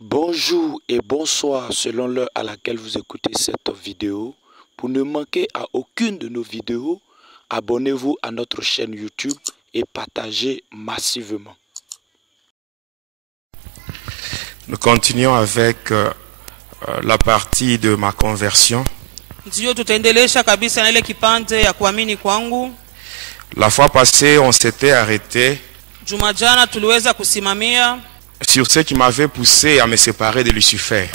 Bonjour et bonsoir selon l'heure à laquelle vous écoutez cette vidéo. Pour ne manquer à aucune de nos vidéos, abonnez-vous à notre chaîne YouTube et partagez massivement. Nous continuons avec la partie de ma conversion. La fois passée, on s'était arrêté sur ce qui m'avait poussé à me séparer de Lucifer.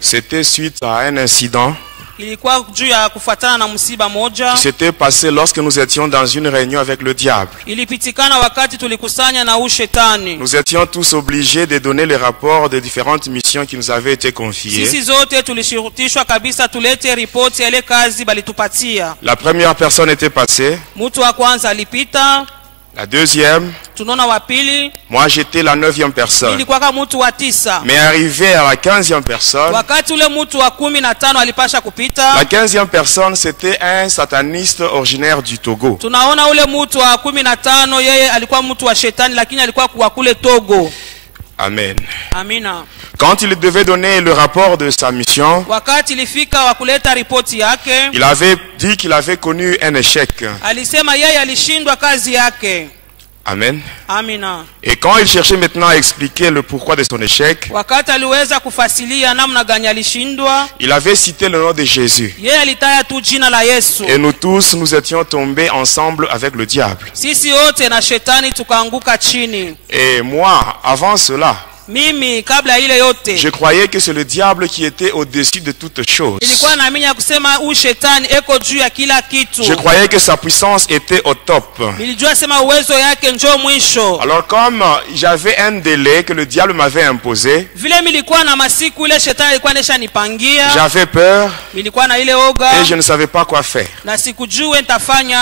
C'était suite à un incident qui s'était passé lorsque nous étions dans une réunion avec le diable. Nous étions tous obligés de donner les rapports des différentes missions qui nous avaient été confiées. La première personne était passée. La deuxième, moi j'étais la 9e personne. Mais arrivé à la 15e personne, la 15e personne c'était un sataniste originaire du Togo. Amen. Amina. Quand il devait donner le rapport de sa mission, il avait dit qu'il avait connu un échec. Amen. Amina. Et quand il cherchait maintenant à expliquer le pourquoi de son échec, il avait cité le nom de Jésus. Et nous tous, nous étions tombés ensemble avec le diable. Et moi, avant cela, je croyais que c'est le diable qui était au-dessus de toutes choses. Je croyais que sa puissance était au top. Alors comme j'avais un délai que le diable m'avait imposé, j'avais peur et je ne savais pas quoi faire.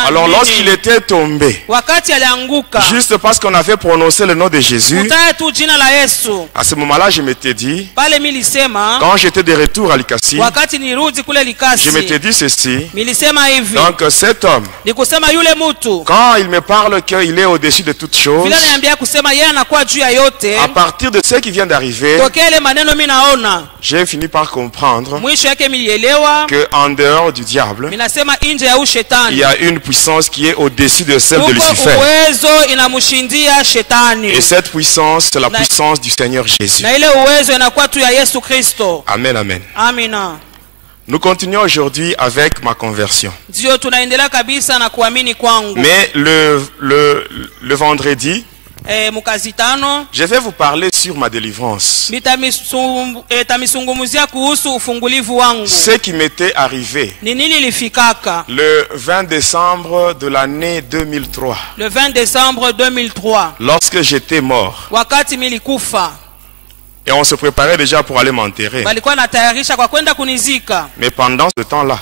Alors lorsqu'il était tombé, juste parce qu'on avait prononcé le nom de Jésus, à ce moment-là, je m'étais dit, quand j'étais de retour à Likasi, je m'étais dit ceci. Donc cet homme, quand il me parle qu'il est au-dessus de toutes choses, à partir de ce qui vient d'arriver, j'ai fini par comprendre qu'en dehors du diable, il y a une puissance qui est au-dessus de celle de Lucifer. Et cette puissance, c'est la puissance du Seigneur Jésus. Amen, amen. Amina. Nous continuons aujourd'hui avec ma conversion. Mais le vendredi, je vais vous parler sur ma délivrance. Ce qui m'était arrivé le 20 décembre de l'année 2003. Le 20 décembre 2003. Lorsque j'étais mort. Et on se préparait déjà pour aller m'enterrer. Mais pendant ce temps-là,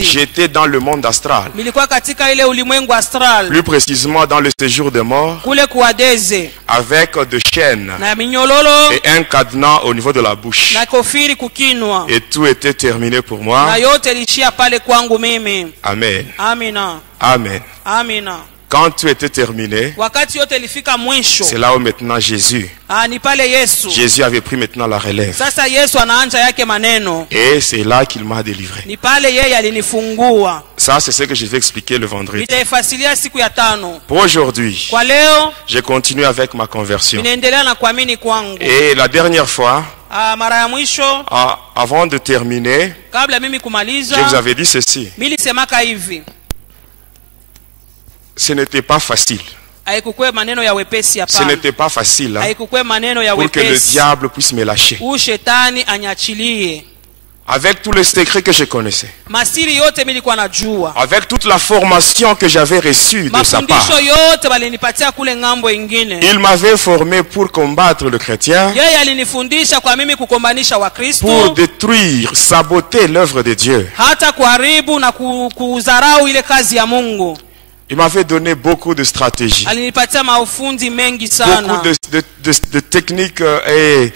j'étais dans le monde astral. Plus précisément dans le séjour de mort, avec des chaînes et un cadenas au niveau de la bouche. Et tout était terminé pour moi. Amen. Amen. Quand tout était terminé, c'est là où maintenant Jésus avait pris maintenant la relève. Et c'est là qu'il m'a délivré. Ça, c'est ce que je vais expliquer le vendredi. Pour aujourd'hui, je continue avec ma conversion. Et la dernière fois, avant de terminer, je vous avais dit ceci. Ce n'était pas facile. Ce n'était pas facile pour que le diable puisse me lâcher. Avec tous les secrets que je connaissais. Avec toute la formation que j'avais reçue de sa part. Il m'avait formé pour combattre le chrétien. Pour détruire, saboter l'œuvre de Dieu. Il m'avait donné beaucoup de stratégies. Beaucoup de techniques et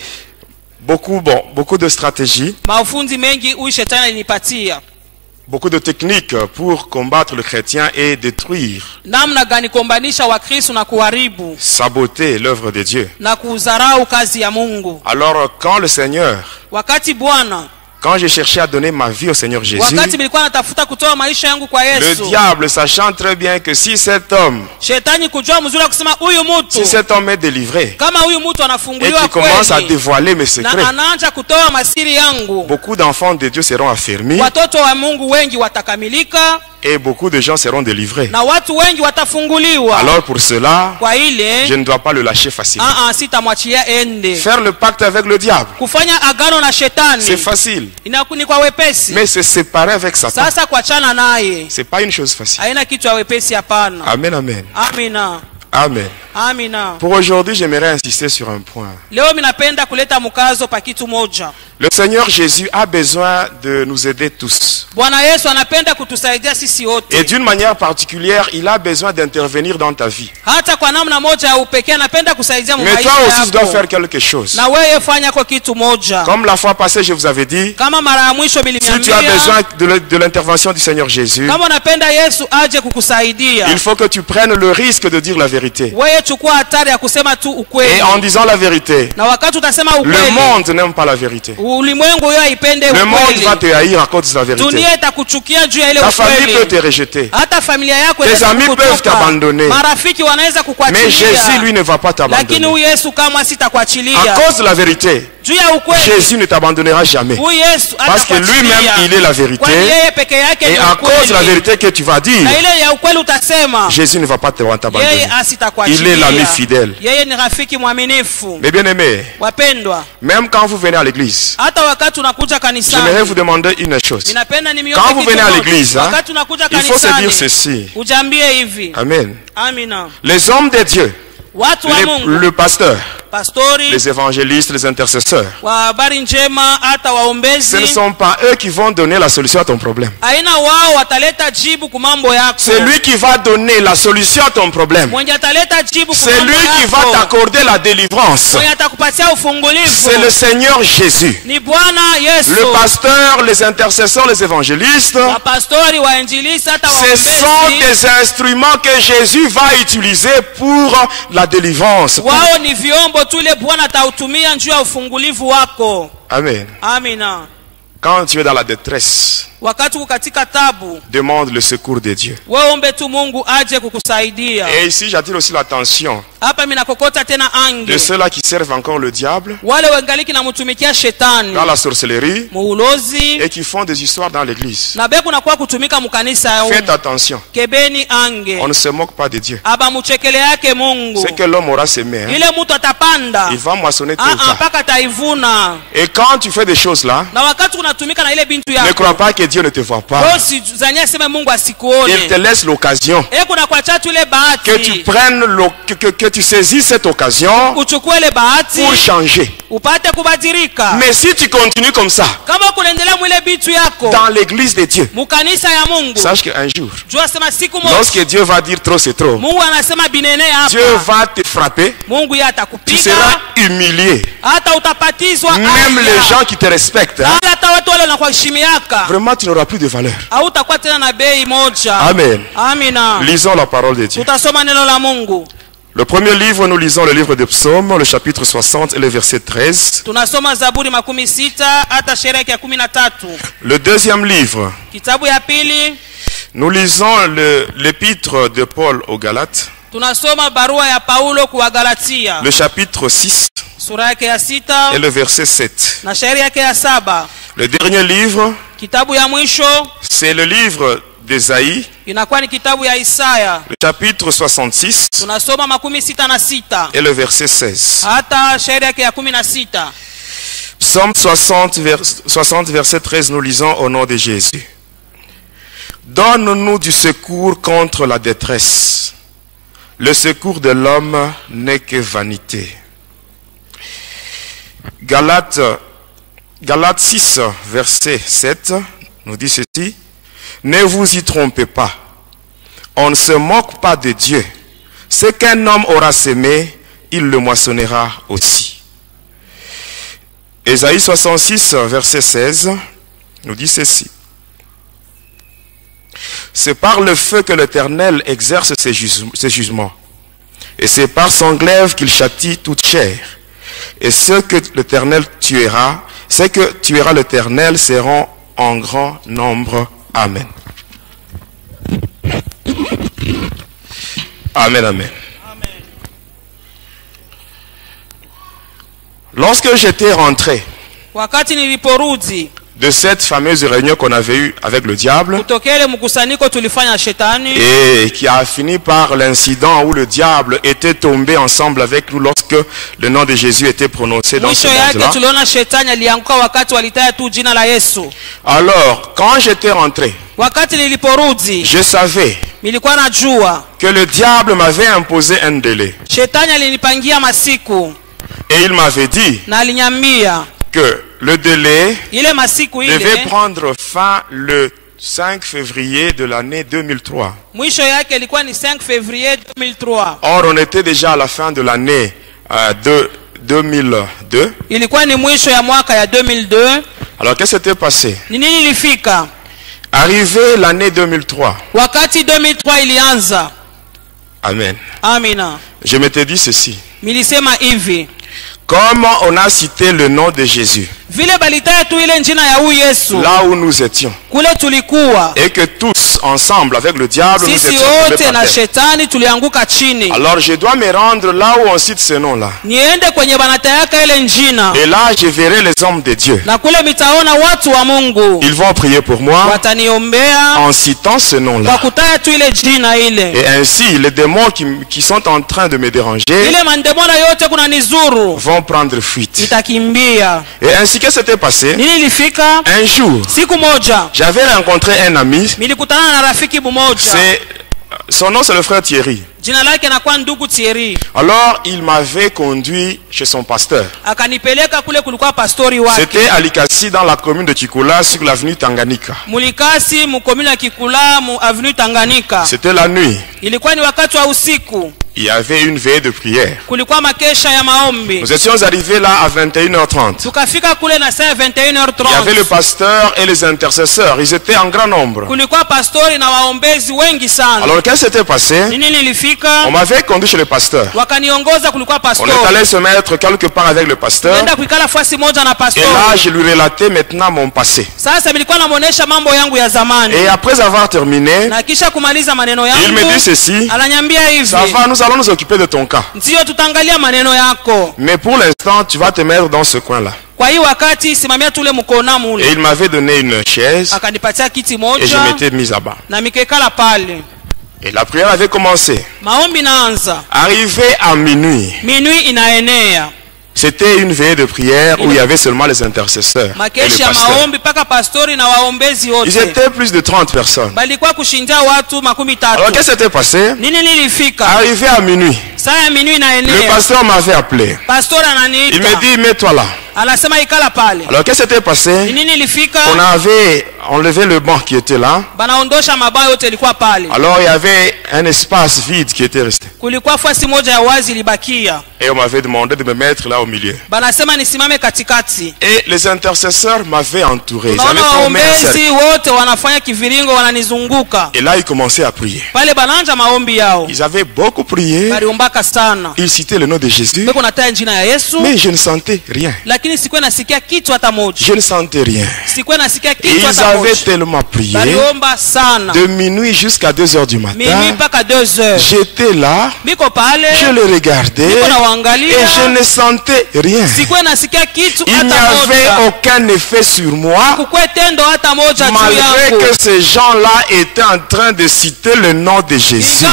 beaucoup de stratégies. beaucoup de techniques pour combattre le chrétien et détruire, saboter l'œuvre de Dieu. Alors quand le Seigneur, quand j'ai cherché à donner ma vie au Seigneur Jésus, le diable, sachant très bien que si cet homme est délivré et qu'il commence à dévoiler mes secrets, beaucoup d'enfants de Dieu seront affermis et beaucoup de gens seront délivrés. Alors pour cela, je ne dois pas le lâcher facilement. Faire le pacte avec le diable, c'est facile. Mais se séparer avec Satan, c'est pas une chose facile. Amen, amen. Amen. Pour aujourd'hui, j'aimerais insister sur un point. Le Seigneur Jésus a besoin de nous aider tous. Et d'une manière particulière, il a besoin d'intervenir dans ta vie. Mais toi aussi, tu dois faire quelque chose. Comme la fois passée, je vous avais dit, si tu as besoin de l'intervention du Seigneur Jésus, il faut que tu prennes le risque de dire la vérité. Et en disant la vérité, le monde n'aime pas la vérité. Le monde va te haïr à cause de la vérité. Ta famille peut te rejeter. Tes amis peuvent t'abandonner. Mais Jésus, lui, ne va pas t'abandonner. À cause de la vérité, Jésus ne t'abandonnera jamais. Parce que lui-même, il est la vérité. Et à cause de la vérité que tu vas dire, Jésus ne va pas t'abandonner. Il est l'ami fidèle. Mais bien aimé, même quand vous venez à l'église, j'aimerais vous demander une chose. Quand vous venez à l'église, il faut se dire ceci. Amen. Les hommes de Dieu, le pasteur, les évangélistes, les intercesseurs, ce ne sont pas eux qui vont donner la solution à ton problème. C'est lui qui va donner la solution à ton problème. C'est lui qui va t'accorder la délivrance. C'est le Seigneur Jésus. Le pasteur, les intercesseurs, les évangélistes, ce sont des instruments que Jésus va utiliser pour la délivrance. Amen. Quand tu es dans la détresse, demande le secours de Dieu. Et ici, j'attire aussi l'attention de ceux-là qui servent encore le diable dans la sorcellerie et qui font des histoires dans l'église. Faites attention. On ne se moque pas de Dieu. C'est que l'homme aura semé. Il va moissonner tout le temps. Et quand tu fais des choses là, ne crois pas que Dieu ne te voit pas. Il te laisse l'occasion. Que tu prennes, que tu saisisses cette occasion pour changer. Mais si tu continues comme ça, dans l'église de Dieu, sache qu'un jour, lorsque Dieu va dire trop c'est trop, Dieu va te frapper, tu seras humilié. Même les gens qui te respectent, vraiment tu n'auras plus de valeur. Amen. Lisons la parole de Dieu. Le premier livre, nous lisons le livre des Psaumes, le chapitre 60 et le verset 13. Le deuxième livre, nous lisons l'épître de Paul aux Galates, le chapitre 6 et le verset 7. Le dernier livre, c'est le livre d'Ésaïe, le chapitre 66 et le verset 16. Psaume 60, verset 13, nous lisons au nom de Jésus. Donne-nous du secours contre la détresse. Le secours de l'homme n'est que vanité. Galates 6, verset 7, nous dit ceci. Ne vous y trompez pas. On ne se moque pas de Dieu. Ce qu'un homme aura semé, il le moissonnera aussi. Ésaïe 66, verset 16, nous dit ceci. C'est par le feu que l'Éternel exerce ses jugements. Et c'est par son glaive qu'il châtie toute chair. Et ceux que l'Éternel tuera, ceux que tuera l'Éternel seront en grand nombre. Amen. Amen, amen. Lorsque j'étais rentré de cette fameuse réunion qu'on avait eue avec le diable et qui a fini par l'incident où le diable était tombé ensemble avec nous lorsque le nom de Jésus était prononcé dans ce monde-là. Alors, quand j'étais rentré, je savais que le diable m'avait imposé un délai. Et il m'avait dit que le délai devait prendre fin le 5 février de l'année 2003. Or, on était déjà à la fin de l'année 2002. Alors, qu'est-ce qui s'était passé? Arrivé l'année 2003. Amen. Je m'étais dit ceci. Comme on a cité le nom de Jésus, là où nous étions, et que tous ensemble avec le diable nous étions tombés par terre. Alors je dois me rendre là où on cite ce nom-là. Et là je verrai les hommes de Dieu. Ils vont prier pour moi en citant ce nom-là. Et ainsi les démons qui sont en train de me déranger vont prendre fuite. Et ainsi que c'était passé, un jour, j'avais rencontré un ami. Son nom c'est le frère Thierry. Alors il m'avait conduit chez son pasteur. C'était à Likasi dans la commune de Kikula sur l'avenue Tanganyika. C'était la nuit. Il y avait une veille de prière. Nous étions arrivés là à 21h30. Il y avait le pasteur et les intercesseurs. Ils étaient en grand nombre. Alors qu'est-ce qui s'était passé? On m'avait conduit chez le pasteur. On est allé se mettre quelque part avec le pasteur. Et là je lui relatais maintenant mon passé. Et après avoir terminé, il me dit ceci: ça va, nous allons nous occuper de ton cas. Mais pour l'instant, tu vas te mettre dans ce coin-là. Et il m'avait donné une chaise et je m'étais mis à bas. Et la prière avait commencé. Arrivé à minuit, c'était une veillée de prière où il y avait seulement les intercesseurs et le pasteur. Ils étaient plus de 30 personnes. Alors qu'est-ce qui s'était passé? Arrivé à minuit, le pasteur m'avait appelé. Il me dit: mets-toi là. Alors qu'est-ce qui s'était passé? On avait enlevé le banc qui était là. Alors il y avait un espace vide qui était resté. Et on m'avait demandé de me mettre là au milieu. Et les intercesseurs m'avaient entouré. Ils avaient formé un cercle. Et là ils commençaient à prier. Ils avaient beaucoup prié. Ils citaient le nom de Jésus. Mais je ne sentais rien. Je ne sentais rien. Et ils avaient tellement prié de minuit jusqu'à 2h du matin. J'étais là, je les regardais et je ne sentais rien. Il n'y avait aucun effet sur moi, malgré que ces gens-là étaient en train de citer le nom de Jésus. Mais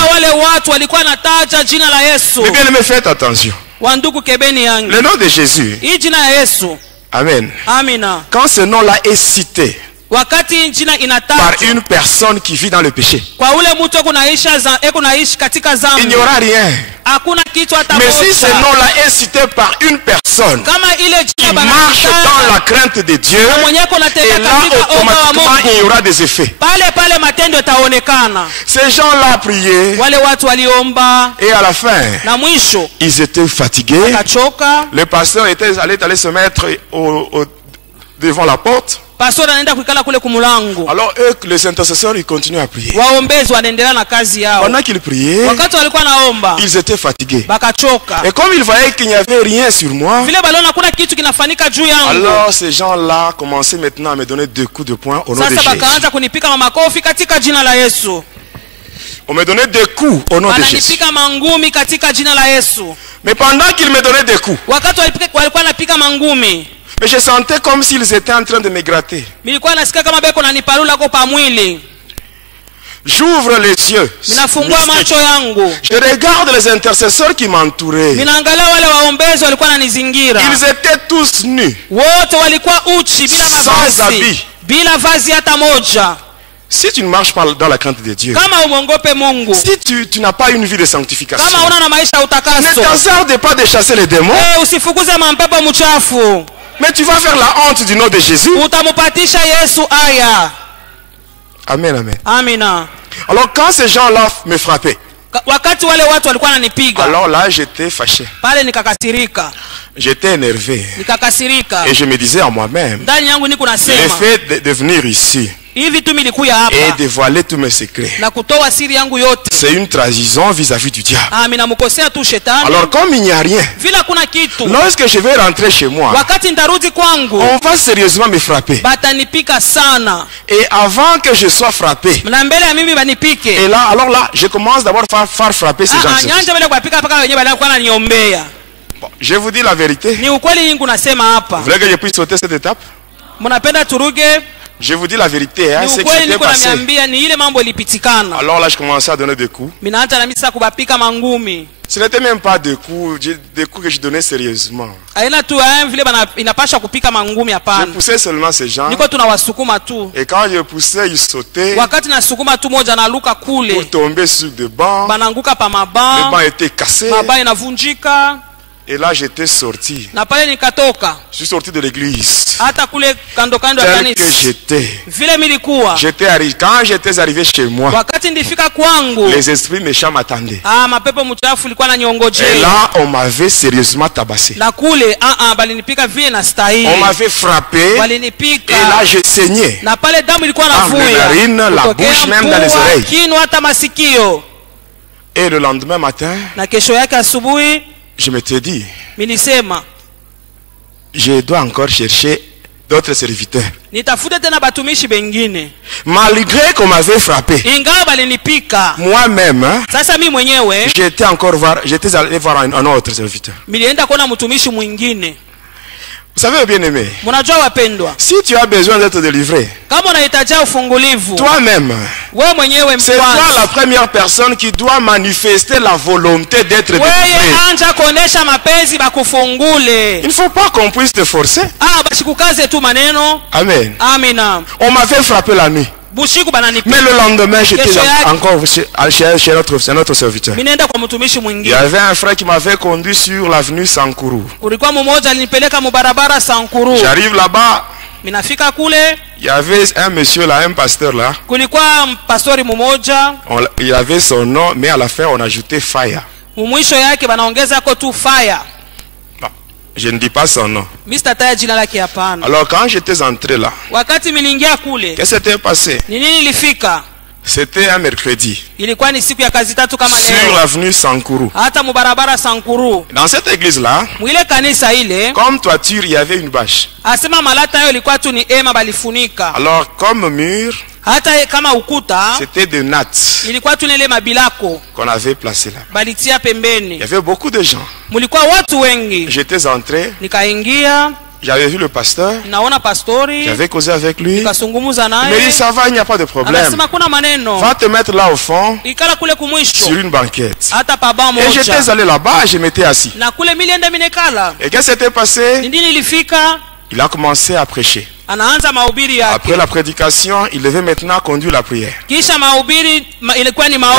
bien aimé, faites attention. Le nom de Jésus. Amen. Quand ce nom-là est cité par une personne qui vit dans le péché, il n'y aura rien. Mais si ce nom-là est cité par une personne qui marche dans la crainte de Dieu, et là automatiquement il y aura des effets. Ces gens-là priaient et à la fin ils étaient fatigués. Le pasteur allait se mettre devant la porte. pastor anaenda kuikala kule kumulango. Alors eux, les intercesseurs, ils continuent à prier. Waombezi wanaendelea na kazi yao. Pendant qu'ils priaient, wakati walikuwa naomba, ils étaient fatigués. Bakachoka. Et comme ils voyaient qu'il n'y avait rien sur moi, vile baliona kuna kitu kinafanyika juu yangu, alors ces gens-là commençaient maintenant à me donner 2 coups de poing au nom de Jésus. Sasa bakaanza kunipika makofi katika jina la Yesu. On me donnait des coups au nom de Jésus. Wananipika mangumi katika jina la Yesu. Mais pendant qu'ils me donnaient des coups, wakati walikuwa napika mangumi, mais je sentais comme s'ils étaient en train de me gratter. Nilikuwa nasikia kama beko nanipalula kwa pamwili. J'ouvre les yeux. Ninafungua macho yangu. Je regarde les intercesseurs qui m'entouraient. Ninaangalia wale waombezi walikuwa wananizingira. Ils étaient tous nus. Wote walikuwa uchi bila mavazi. Sans habit. Bila vazi hata moja. Si tu ne marches pas dans la crainte de Dieu, si tu n'as pas une vie de sanctification, ne t'hasarde pas de chasser les démons, mais tu vas faire la honte du nom de Jésus. Amen, amen. Amina. Alors quand ces gens-là me frappaient, alors là j'étais fâché, j'étais énervé, et je me disais à moi-même, le fait de venir ici et dévoiler tous mes secrets, c'est une trahison vis-à-vis du diable. Alors comme il n'y a rien, lorsque je vais rentrer chez moi, on va sérieusement me frapper. Et avant que je sois frappé, et là, alors là, je commence d'abord à faire frapper ces gens. Bon, je vous dis la vérité. Vous voulez que je puisse sauter cette étape? Je vous dis la vérité, hein, c'est que c'était passé. Alors là, je commençais à donner des coups. Ce n'était même pas des coups que je donnais sérieusement. Je poussais seulement ces gens. Et quand je poussais, ils sautaient pour tomber sur des bancs. Les bancs étaient cassés. Et là, j'étais sorti. Je suis sorti de l'église. Tel que j'étais. Quand j'étais arrivé chez moi, les esprits méchants m'attendaient. Et là, on m'avait sérieusement tabassé. On m'avait frappé. Et là, je saignais. Dans les narines, la bouche, même dans les oreilles. Et le lendemain matin, je m'étais dit, je dois encore chercher d'autres serviteurs. Malgré qu'on m'avait frappé, moi-même, j'étais allé voir un autre serviteur. Vous savez, bien aimé, si tu as besoin d'être délivré, toi-même, c'est toi la première personne qui doit manifester la volonté d'être délivré. Il ne faut pas qu'on puisse te forcer. Amen. On m'avait frappé la nuit. Mais le lendemain, j'étais encore chez notre serviteur. Il y avait un frère qui m'avait conduit sur l'avenue Sankuru. J'arrive là-bas. Il y avait un monsieur là, un pasteur là. Il avait son nom, mais à la fin, on a ajouté Fire. Je ne dis pas son nom. Alors quand j'étais entré là, qu'est-ce qui s'était passé? C'était un mercredi. Sur l'avenue Sankuru. Dans cette église-là, comme toiture, il y avait une bâche. Alors comme mur, c'était de nattes qu'on avait placé là. Il y avait beaucoup de gens. J'étais entré. J'avais vu le pasteur. J'avais causé avec lui. Il m'a dit ça va, il n'y a pas de problème. Va te mettre là au fond sur une banquette. Et j'étais allé là-bas et je m'étais assis. Et qu'est-ce qui s'était passé? Il a commencé à prêcher. Après la prédication, il devait maintenant conduire la prière. Il a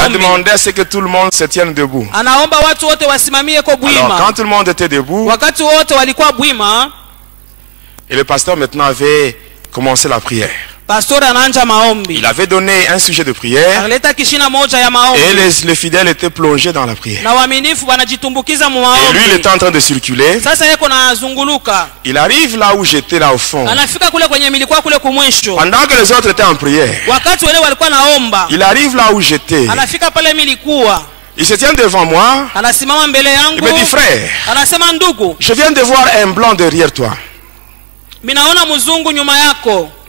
demandé à ce que tout le monde se tienne debout. Alors quand tout le monde était debout, et le pasteur maintenant avait commencé la prière. Il avait donné un sujet de prière. Et les fidèles étaient plongés dans la prière. Et lui, il était en train de circuler. Il arrive là où j'étais, là au fond. Pendant que les autres étaient en prière. Il arrive là où j'étais. Il se tient devant moi. Il me dit, frère, je viens de voir un blanc derrière toi.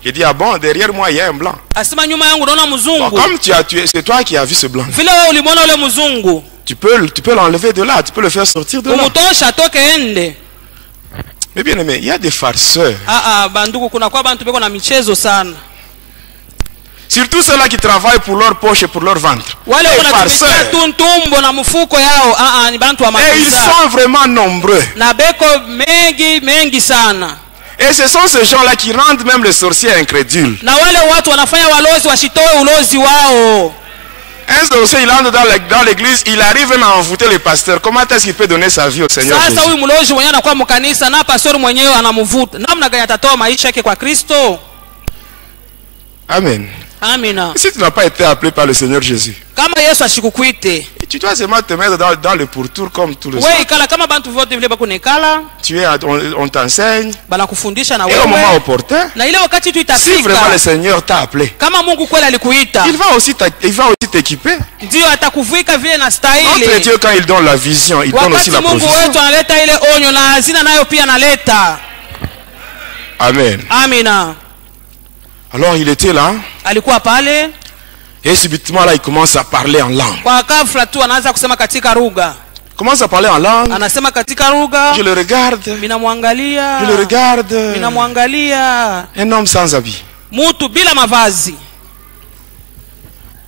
Il dit, ah bon, derrière moi il y a un blanc. Bon, comme tu as tué, c'est toi qui as vu ce blanc. Tu peux l'enlever de là, tu peux le faire sortir de là. Mais bien aimé, il y a des farceurs. Surtout ceux-là qui travaillent pour leur poche et pour leur ventre. Les farceurs. Et ils sont vraiment nombreux. Et ce sont ces gens-là qui rendent même les sorciers incrédules. Un sorcier, il entre dans l'église, il arrive même à envoûter les pasteurs. Comment est-ce qu'il peut donner sa vie au Seigneur Jésus? Amen. Amina. Si tu n'as pas été appelé par le Seigneur Jésus, tu dois seulement te mettre dans le pourtour comme tout le monde. On t'enseigne. Et au moment opportun, si vraiment le Seigneur t'a appelé, il va aussi t'équiper. Notre Dieu, quand il donne la vision, il donne aussi la provision. Amen. Amina. Alors il était là. Et subitement là il commence à parler en langue. Commence à parler en langue. Je le regarde. Je le regarde. Un homme sans habit.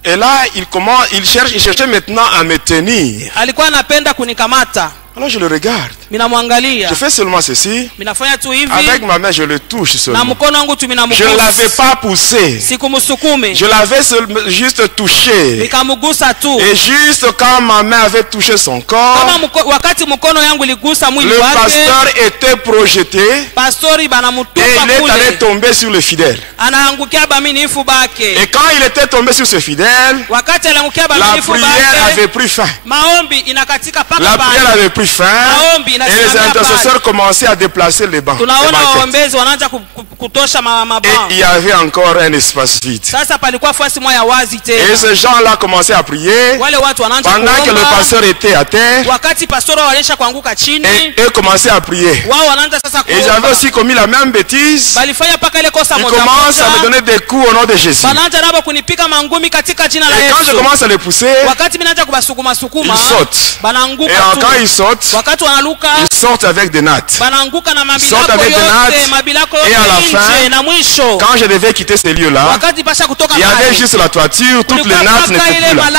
Et là il cherchait maintenant à me tenir. Alors je le regarde. Je fais seulement ceci. Avec ma main, je le touche seulement. Je ne l'avais pas poussé. Je l'avais juste touché. Et juste quand ma main avait touché son corps, le pasteur était projeté. Et il est allé tomber sur le fidèle. Et quand il était tombé sur ce fidèle, la prière avait pris fin. La prière avait pris fin. Et les intercesseurs commençaient à déplacer les bancs. Et il y avait encore un espace vide. Et ces gens-là commençaient à prier pendant que le pasteur était à terre. Et eux commençaient à prier. Et ils avaient aussi commis la même bêtise. Ils commencent à me donner des coups au nom de Jésus. Et quand je commence à les pousser, ils sautent. Et quand ils sautent, ils sortent avec des nattes. Ils sortent avec des nattes. Et à la fin, quand je devais quitter ces lieux-là, il y avait juste la toiture, toutes les nattes n'étaient plus là.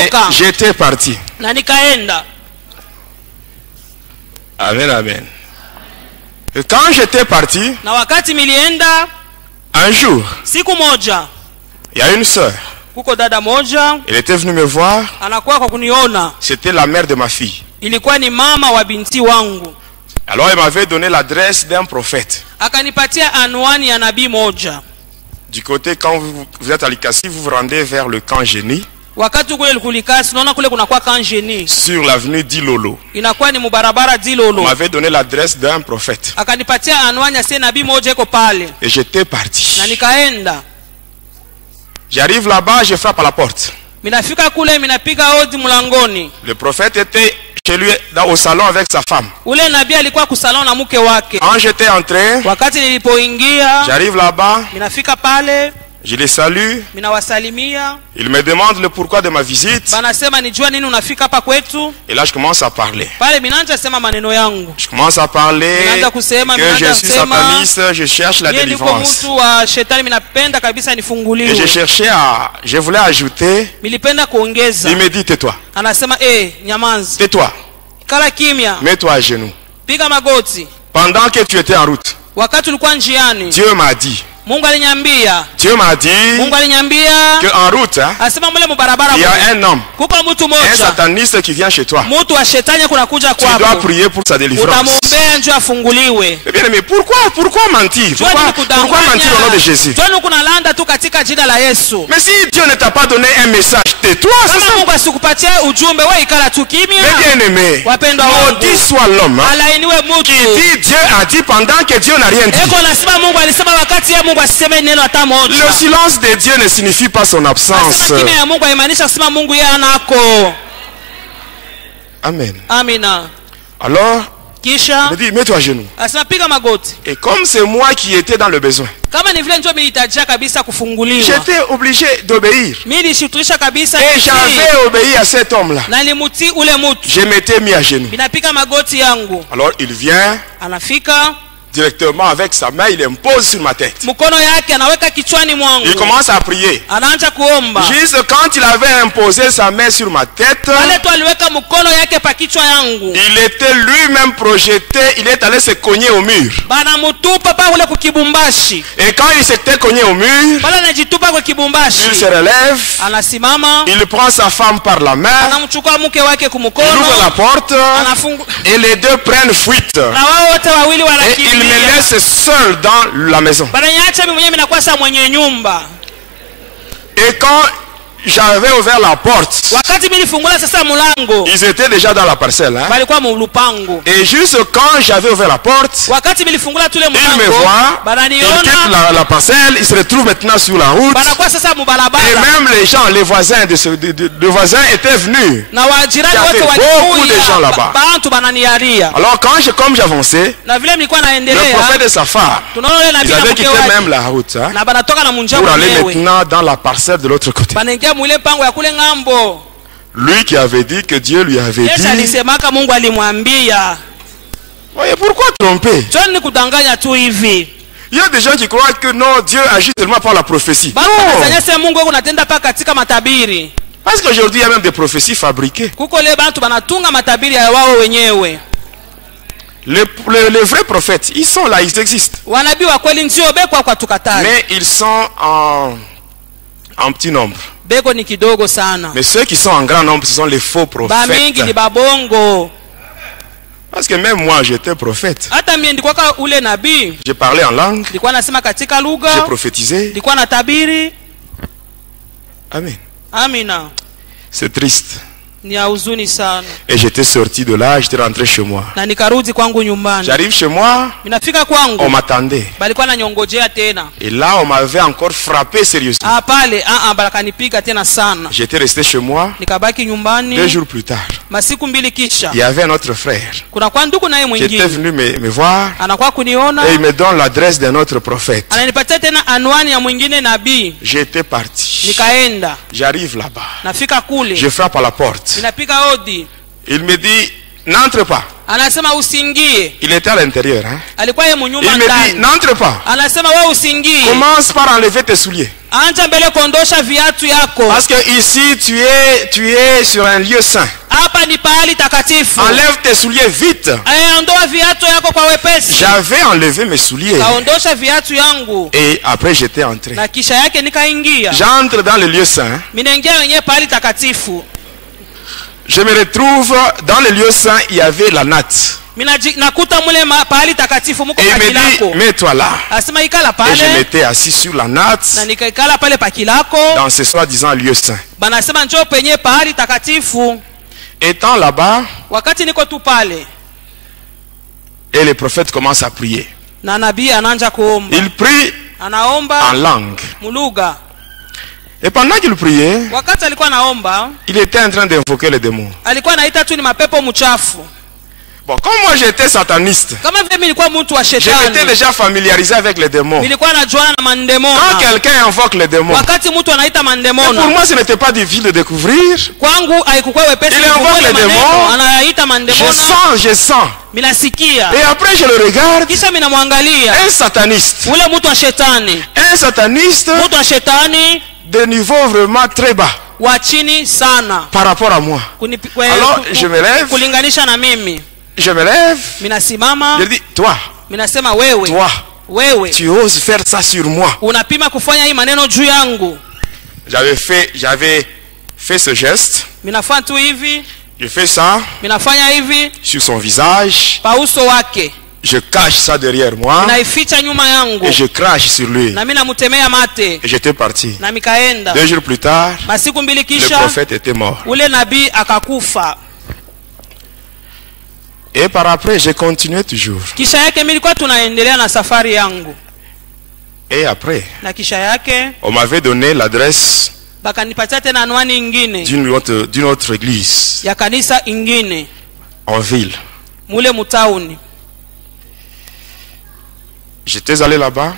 Et j'étais parti. Amen, amen. Et quand j'étais parti, un jour, il y a une sœur. Elle était venue me voir. C'était la mère de ma fille. Alors elle m'avait donné l'adresse d'un prophète. Du côté, quand vous êtes à Likasi, vous vous rendez vers le camp Génie. Sur l'avenue Dilolo. On m'avait donné l'adresse d'un prophète. Et j'étais parti. J'arrive là-bas, je frappe à la porte. Le prophète était chez lui au salon avec sa femme. Quand j'étais entré, j'arrive là-bas. Je les salue. Il me demande le pourquoi de ma visite. Et là je commence à parler. Je commence à parler que je suis sataniste, je cherche la délivrance. Et je voulais ajouter. Il me dit tais-toi. Tais-toi. Mets-toi à genoux. Pendant que tu étais en route, Dieu m'a dit Dieu m'a dit qu'en route, il y a un homme, un sataniste qui vient chez toi. Tu dois prier pour sa délivrance. Eh bien, mais pourquoi mentir? Pourquoi mentir au nom de Jésus? Mais si Dieu ne t'a pas donné un message, tais-toi. Mais bien aimé, maudit soit l'homme qui dit Dieu a dit pendant que Dieu n'a rien dit. Le silence de Dieu ne signifie pas son absence. Amen. Alors, il me dit, mets-toi à genoux. Et comme c'est moi qui étais dans le besoin, j'étais obligé d'obéir. Et j'avais obéi à cet homme-là. Je m'étais mis à genoux. Alors il vient directement avec sa main, il impose sur ma tête. Il commence à prier. Juste quand il avait imposé sa main sur ma tête, il était lui-même projeté, il est allé se cogner au mur. Et quand il s'était cogné au mur, il se relève, il prend sa femme par la main, il ouvre la porte, et les deux prennent fuite. Et il me laisse seul dans la maison. Et quand j'avais ouvert la porte, ils étaient déjà dans la parcelle. Et juste quand j'avais ouvert la porte, ils me voient, ils quittent la parcelle, ils se retrouvent maintenant sur la route. Et même les gens, les voisins étaient venus. Il y avait beaucoup de gens là-bas. Alors comme j'avançais, le prophète et sa femme, ils avaient quitté même la route pour aller maintenant dans la parcelle de l'autre côté. Lui qui avait dit que Dieu lui avait dit. Voyez, pourquoi tromper? Il y a des gens qui croient que non, Dieu agit seulement par la prophétie. Parce qu'aujourd'hui il y a même des prophéties fabriquées. Les vrais prophètes, ils sont là, ils existent. Mais ils sont en petit nombre. Mais ceux qui sont en grand nombre, ce sont les faux prophètes. Parce que même moi, j'étais prophète. J'ai parlé en langue. J'ai prophétisé. Amen. C'est triste. Et j'étais sorti de là, j'étais rentré chez moi. J'arrive chez moi, on m'attendait. Et là, on m'avait encore frappé sérieusement. J'étais resté chez moi. 2 jours plus tard, il y avait un autre frère qui était venu me voir. Et il me donne l'adresse d'un autre prophète. J'étais parti. J'arrive là-bas. Je frappe à la porte. Il me dit, n'entre pas. Il était à l'intérieur. Il me dit, n'entre pas. Commence par enlever tes souliers. Parce que ici, tu es sur un lieu saint. Enlève tes souliers vite. J'avais enlevé mes souliers. Et après j'étais entré. J'entre dans le lieu saint. Je me retrouve dans le lieu saint, il y avait la natte. Et il me dit, mets-toi là. Et je m'étais assis sur la natte dans ce soi-disant lieu saint. Étant là-bas, et le prophète commence à prier. Il prie en langue. Et pendant qu'il priait, il était en train d'invoquer les démons. Bon, comme moi j'étais sataniste, j'étais déjà familiarisé avec les démons. Quand quelqu'un invoque les démons, pour moi ce n'était pas difficile de découvrir. Il invoque les démons, je sens. Et après je le regarde, un sataniste de niveau vraiment très bas par rapport à moi. Alors je me lève, je dis, toi, Tu oses faire ça sur moi. J'avais fait ce geste. Je fais ça sur son visage. Je cache ça derrière moi. Et je crache sur lui. Et j'étais parti. 2 jours plus tard, le prophète était mort. Et par après, j'ai continué toujours. Et après, on m'avait donné l'adresse d'une autre église en ville. J'étais allé là-bas.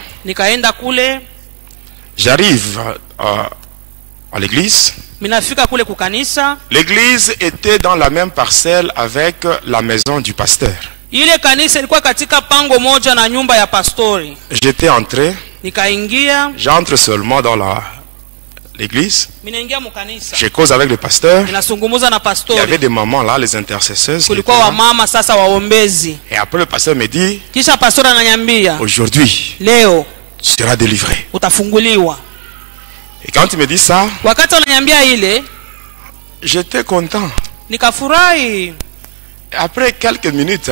J'arrive à l'église. L'église était dans la même parcelle avec la maison du pasteur. J'étais entré. J'entre seulement dans l'église. Je cause avec le pasteur. Il y avait des mamans là, les intercesseuses. Et après le pasteur me dit, aujourd'hui, tu seras délivré. Et quand il me dit ça, j'étais content. Après quelques minutes,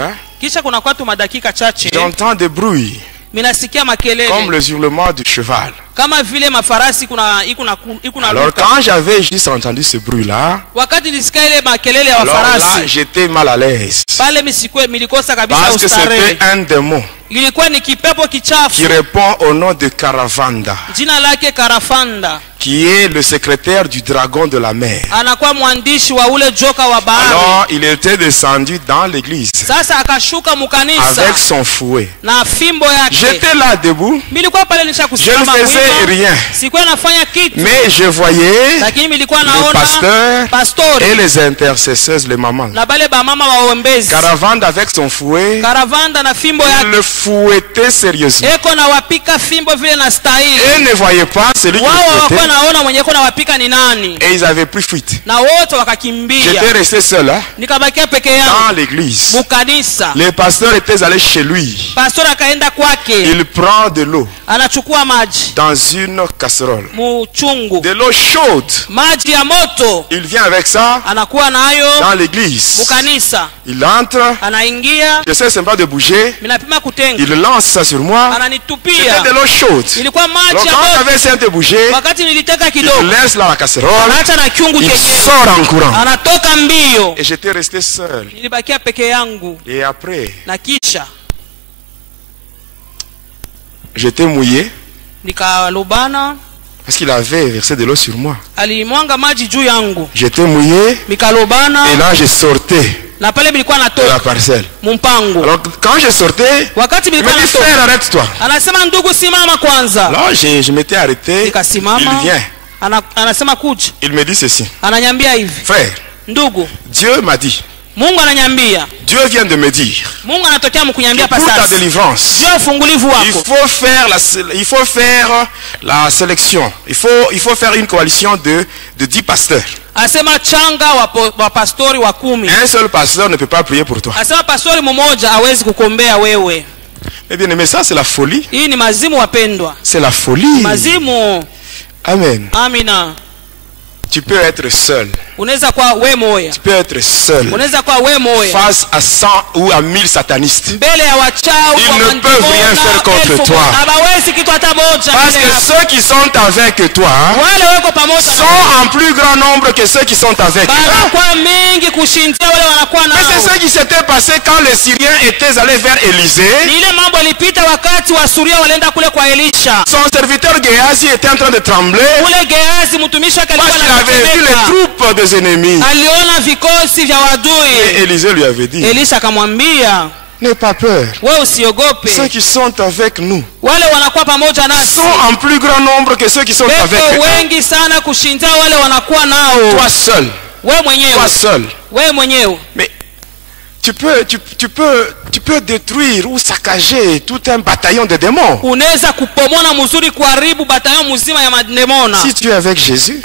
j'entends des bruits comme le hurlement du cheval. Alors quand j'avais juste entendu ce bruit là, alors là j'étais mal à l'aise. Parce que c'était un démon qui répond au nom de Karavanda, qui est le secrétaire du dragon de la mer. Alors il était descendu dans l'église avec son fouet. J'étais là debout. Je ne faisais rien. Mais je voyais le pasteur et les intercesseuses, les mamans. Karavanda avec son fouet, il le fouettait sérieusement. Et ne voyait pas celui qui le fouettait. Et ils avaient pris fuite. J'étais resté seul dans l'église. Les pasteurs étaient allés chez lui. Il prend de l'eau dans une casserole. De l'eau chaude. Il vient avec ça dans l'église. Il entre. Je sais seulement de bouger. Il lance ça sur moi. C'était de l'eau chaude. Alors quand j'avais essayé de bouger, il laisse là la casserole. Il sort en courant. Et j'étais resté seul. Et après, j'étais mouillé. Parce qu'il avait versé de l'eau sur moi. J'étais mouillé. Et là je sortais de la parcelle. Alors quand je sortais, il me dit frère, arrête-toi. Alors je m'étais arrêté. Il vient. Il me dit ceci. Frère, Dieu m'a dit. Dieu vient de me dire que pour ta délivrance, il faut faire la sélection. Il faut faire une coalition de 10 pasteurs. Un seul pasteur ne peut pas prier pour toi. Mais bien aimé, ça c'est la folie. C'est la folie. Amen. Tu peux être seul. Tu peux être seul face à 100 ou à 1000 satanistes. Ils ne peuvent rien faire contre toi. Parce que ceux qui sont avec toi sont en plus grand nombre que ceux qui sont avec eux. Mais c'est ce qui s'était passé quand les Syriens étaient allés vers Élisée. Son serviteur Géasi était en train de trembler. Parce qu'il avait vu les troupes des ennemis. Et Élisée lui avait dit, n'aie pas peur. Ceux qui sont avec nous sont en plus grand nombre que ceux qui sont avec eux. Toi seul. Toi seul. Mais Tu peux détruire ou saccager tout un bataillon de démons. Si tu es avec Jésus,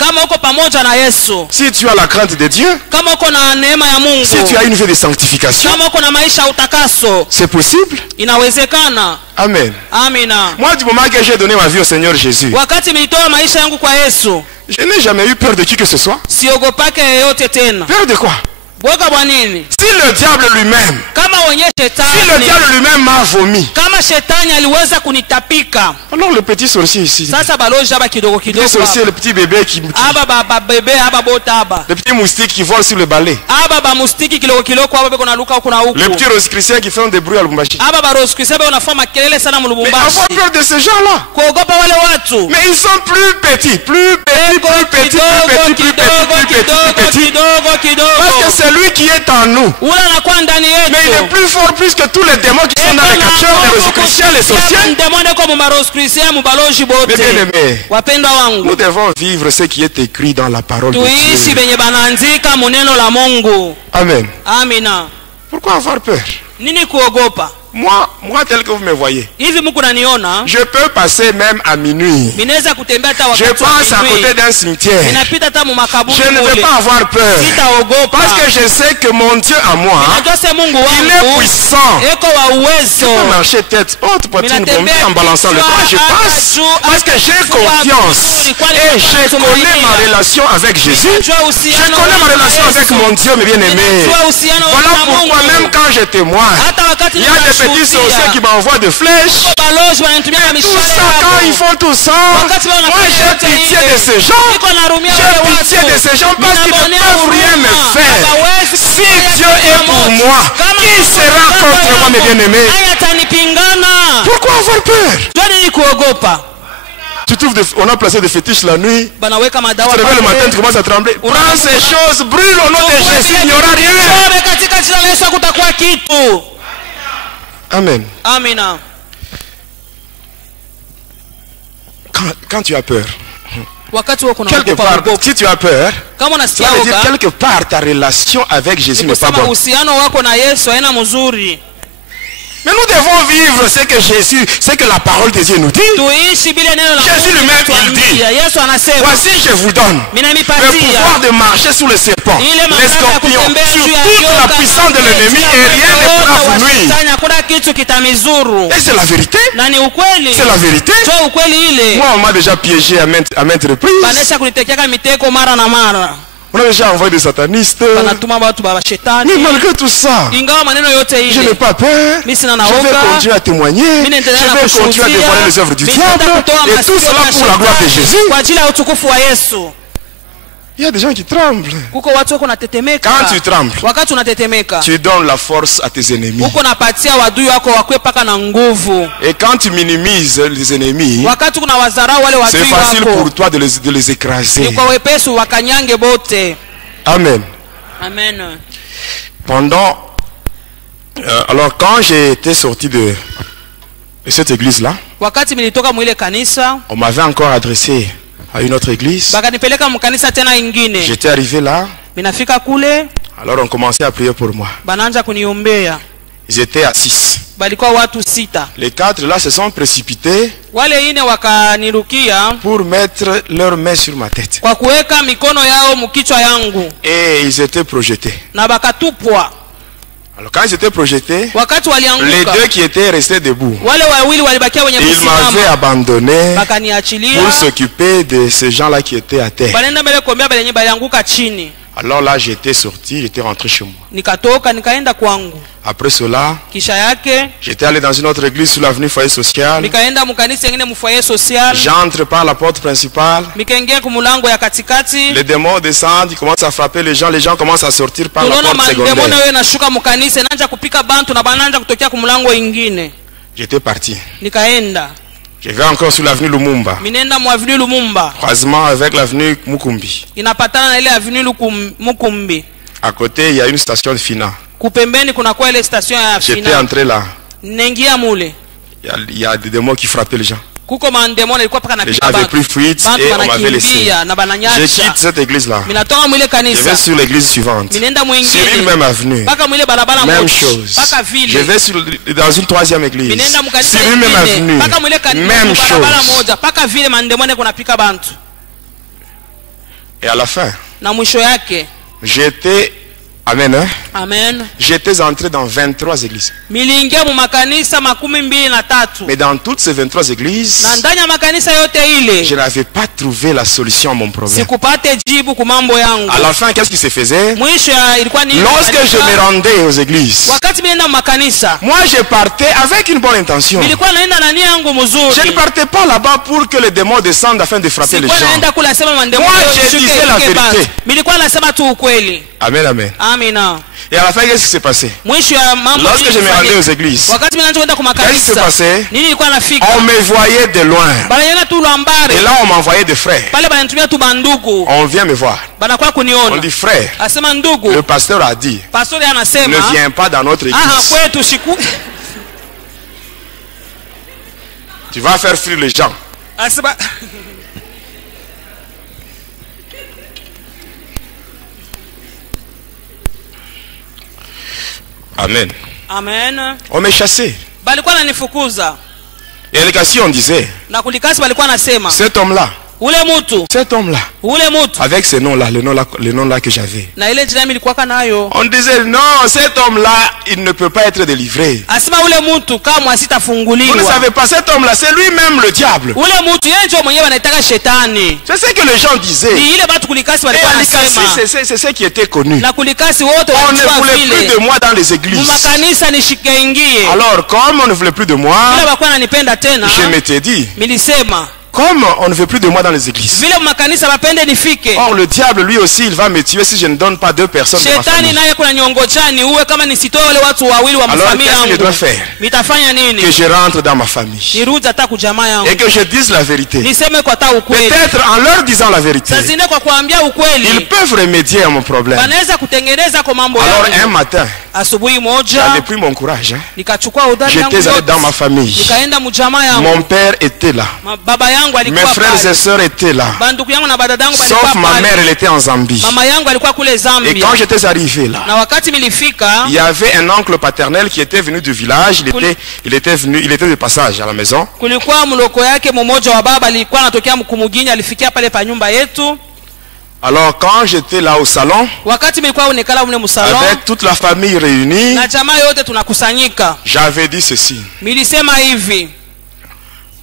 si tu as la crainte de Dieu, si tu as une vie de sanctification, c'est possible. Amen. Moi, du moment que j'ai donné ma vie au Seigneur Jésus, je n'ai jamais eu peur de qui que ce soit. Peur de quoi? Si le diable lui-même, m'a vomi, alors le petit sorcier ici, le petit sorcier, le petit bébé qui, le petit moustique qui vole sur le balai, le petit rose-chrétien qui fait des bruits à Lubumbashi. Mais avoir peur de ces gens-là. Mais ils sont plus petits. Parce que c'est lui qui est en nous. Mais il est plus fort plus que tous les démons qui sont dans les capteurs, les rose-chrétiens, les sorciers. Mais bien aimés, nous devons vivre ce qui est écrit dans la parole de Dieu. Amen. Pourquoi avoir peur? Moi tel que vous me voyez, je peux passer même à minuit. Je passe à côté d'un cimetière. Je ne vais pas avoir peur. Parce que je sais que mon Dieu à moi, il est puissant. Je peux marcher tête haute, poitrine bombée en balançant le bras. Je passe parce que j'ai confiance. Et je connais ma relation avec Jésus. Je connais ma relation avec mon Dieu, mes bien-aimés. Voilà pourquoi même quand je témoigne, il y a des petits sorciers qui m'envoient des flèches. Tout ça, quand ils font tout ça, moi j'ai pitié de ces gens. J'ai pitié de ces gens parce qu'ils ne peuvent rien me faire. Si Dieu est pour moi, qui sera contre moi, mes bien-aimés? Pourquoi avoir peur? On a placé des fétiches la nuit. Tu te réveilles le matin, tu commences à trembler. Prends ces choses, brûle au nom de Jésus, il n'y aura rien. Amen. Quand tu as peur, quelque part, si tu as peur, ça veut dire quelque part ta relation avec Jésus n'est pas bonne. Mais nous devons vivre ce que Jésus, ce que la parole de Dieu nous dit. Jésus lui-même il dit, voici je vous donne le pouvoir de marcher sous les serpents, les scorpions, sur toute la puissance de l'ennemi et rien ne pourra vous nuire. Et c'est la vérité. C'est la vérité. Moi on m'a déjà piégé à maintes reprises. On a déjà envoyé des satanistes. Mais malgré tout ça, je n'ai pas peur. Je vais continuer à témoigner. Je vais continuer à dévoiler les œuvres du diable. Et tout cela pour la gloire de Jésus. Il y a des gens qui tremblent. Quand tu trembles, tu donnes la force à tes ennemis. Et quand tu minimises les ennemis, c'est facile pour toi de les écraser. Amen. Alors quand j'ai été sorti de cette église-là, on m'avait encore adressé à une autre église. J'étais arrivé là. Alors on commençait à prier pour moi. Ils étaient à 6. Les 4 là se sont précipités pour mettre leurs mains sur ma tête. Et ils étaient projetés. Alors quand ils étaient projetés, les 2 qui étaient restés debout, ils m'avaient abandonné pour s'occuper de ces gens-là qui étaient à terre. Alors là j'étais sorti, j'étais rentré chez moi. Après cela, j'étais allé dans une autre église sur l'avenue Foyer Social. J'entre par la porte principale. Les démons descendent, ils commencent à frapper les gens commencent à sortir par la porte secondaire. J'étais parti. Je vais encore sur l'avenue Lumumba. Croisement avec l'avenue Mukumbi. À côté, il y a une station de Fina. J'étais entré là. Il y a des démons qui frappaient les gens. Les gens avaient pris fuite et on m'avait laissé. Je quitte cette église-là. Je vais sur l'église suivante. Sur une même avenue. Même chose. Je vais dans une troisième église. Sur une même avenue. Même chose. Et à la fin, j'étais... Amen. Hein? Amen. J'étais entré dans 23 églises. Mais dans toutes ces 23 églises, je n'avais pas trouvé la solution à mon problème. À la fin, qu'est-ce qui se faisait? Lorsque je me rendais aux églises, moi je partais avec une bonne intention. Je ne partais pas là-bas pour que les démons descendent afin de frapper les gens. Moi je disais la vérité. Amen, amen. Et à la fin, qu'est-ce qui s'est passé? Lorsque je me rendais aux églises, qu'est-ce qui s'est passé? On me voyait de loin. Et là, on m'envoyait des frères. On vient me voir. On dit, frère, le pasteur a dit, ne viens pas dans notre église. Tu vas faire fuir les gens. Amen. Amen. On m'est chassé. Et les on disait, cet homme-là, avec ce nom-là, le nom-là que j'avais, on disait non, cet homme-là, il ne peut pas être délivré. Vous ne savez pas, cet homme-là, c'est lui-même le diable. C'est ce que les gens disaient. C'est ce qui était connu. On ne voulait plus de moi dans les églises. Alors, comme on ne voulait plus de moi, je m'étais dit, comme on ne veut plus de moi dans les églises. Or le diable lui aussi il va me tuer si je ne donne pas 2 personnes de ma famille. Alors qu'est-ce que je dois faire? Que je rentre dans ma famille et que je dise la vérité. Peut-être en leur disant la vérité, ils peuvent remédier à mon problème. Alors un matin, j'avais pris mon courage, hein. J'étais allé dans ma famille. Mon père était là. Mes frères et sœurs étaient là. Sauf ma mère, elle était en Zambie. Et quand j'étais arrivé là, il y avait un oncle paternel qui était venu du village. Il était de passage à la maison. Alors quand j'étais là au salon, avec toute la famille réunie, j'avais dit ceci.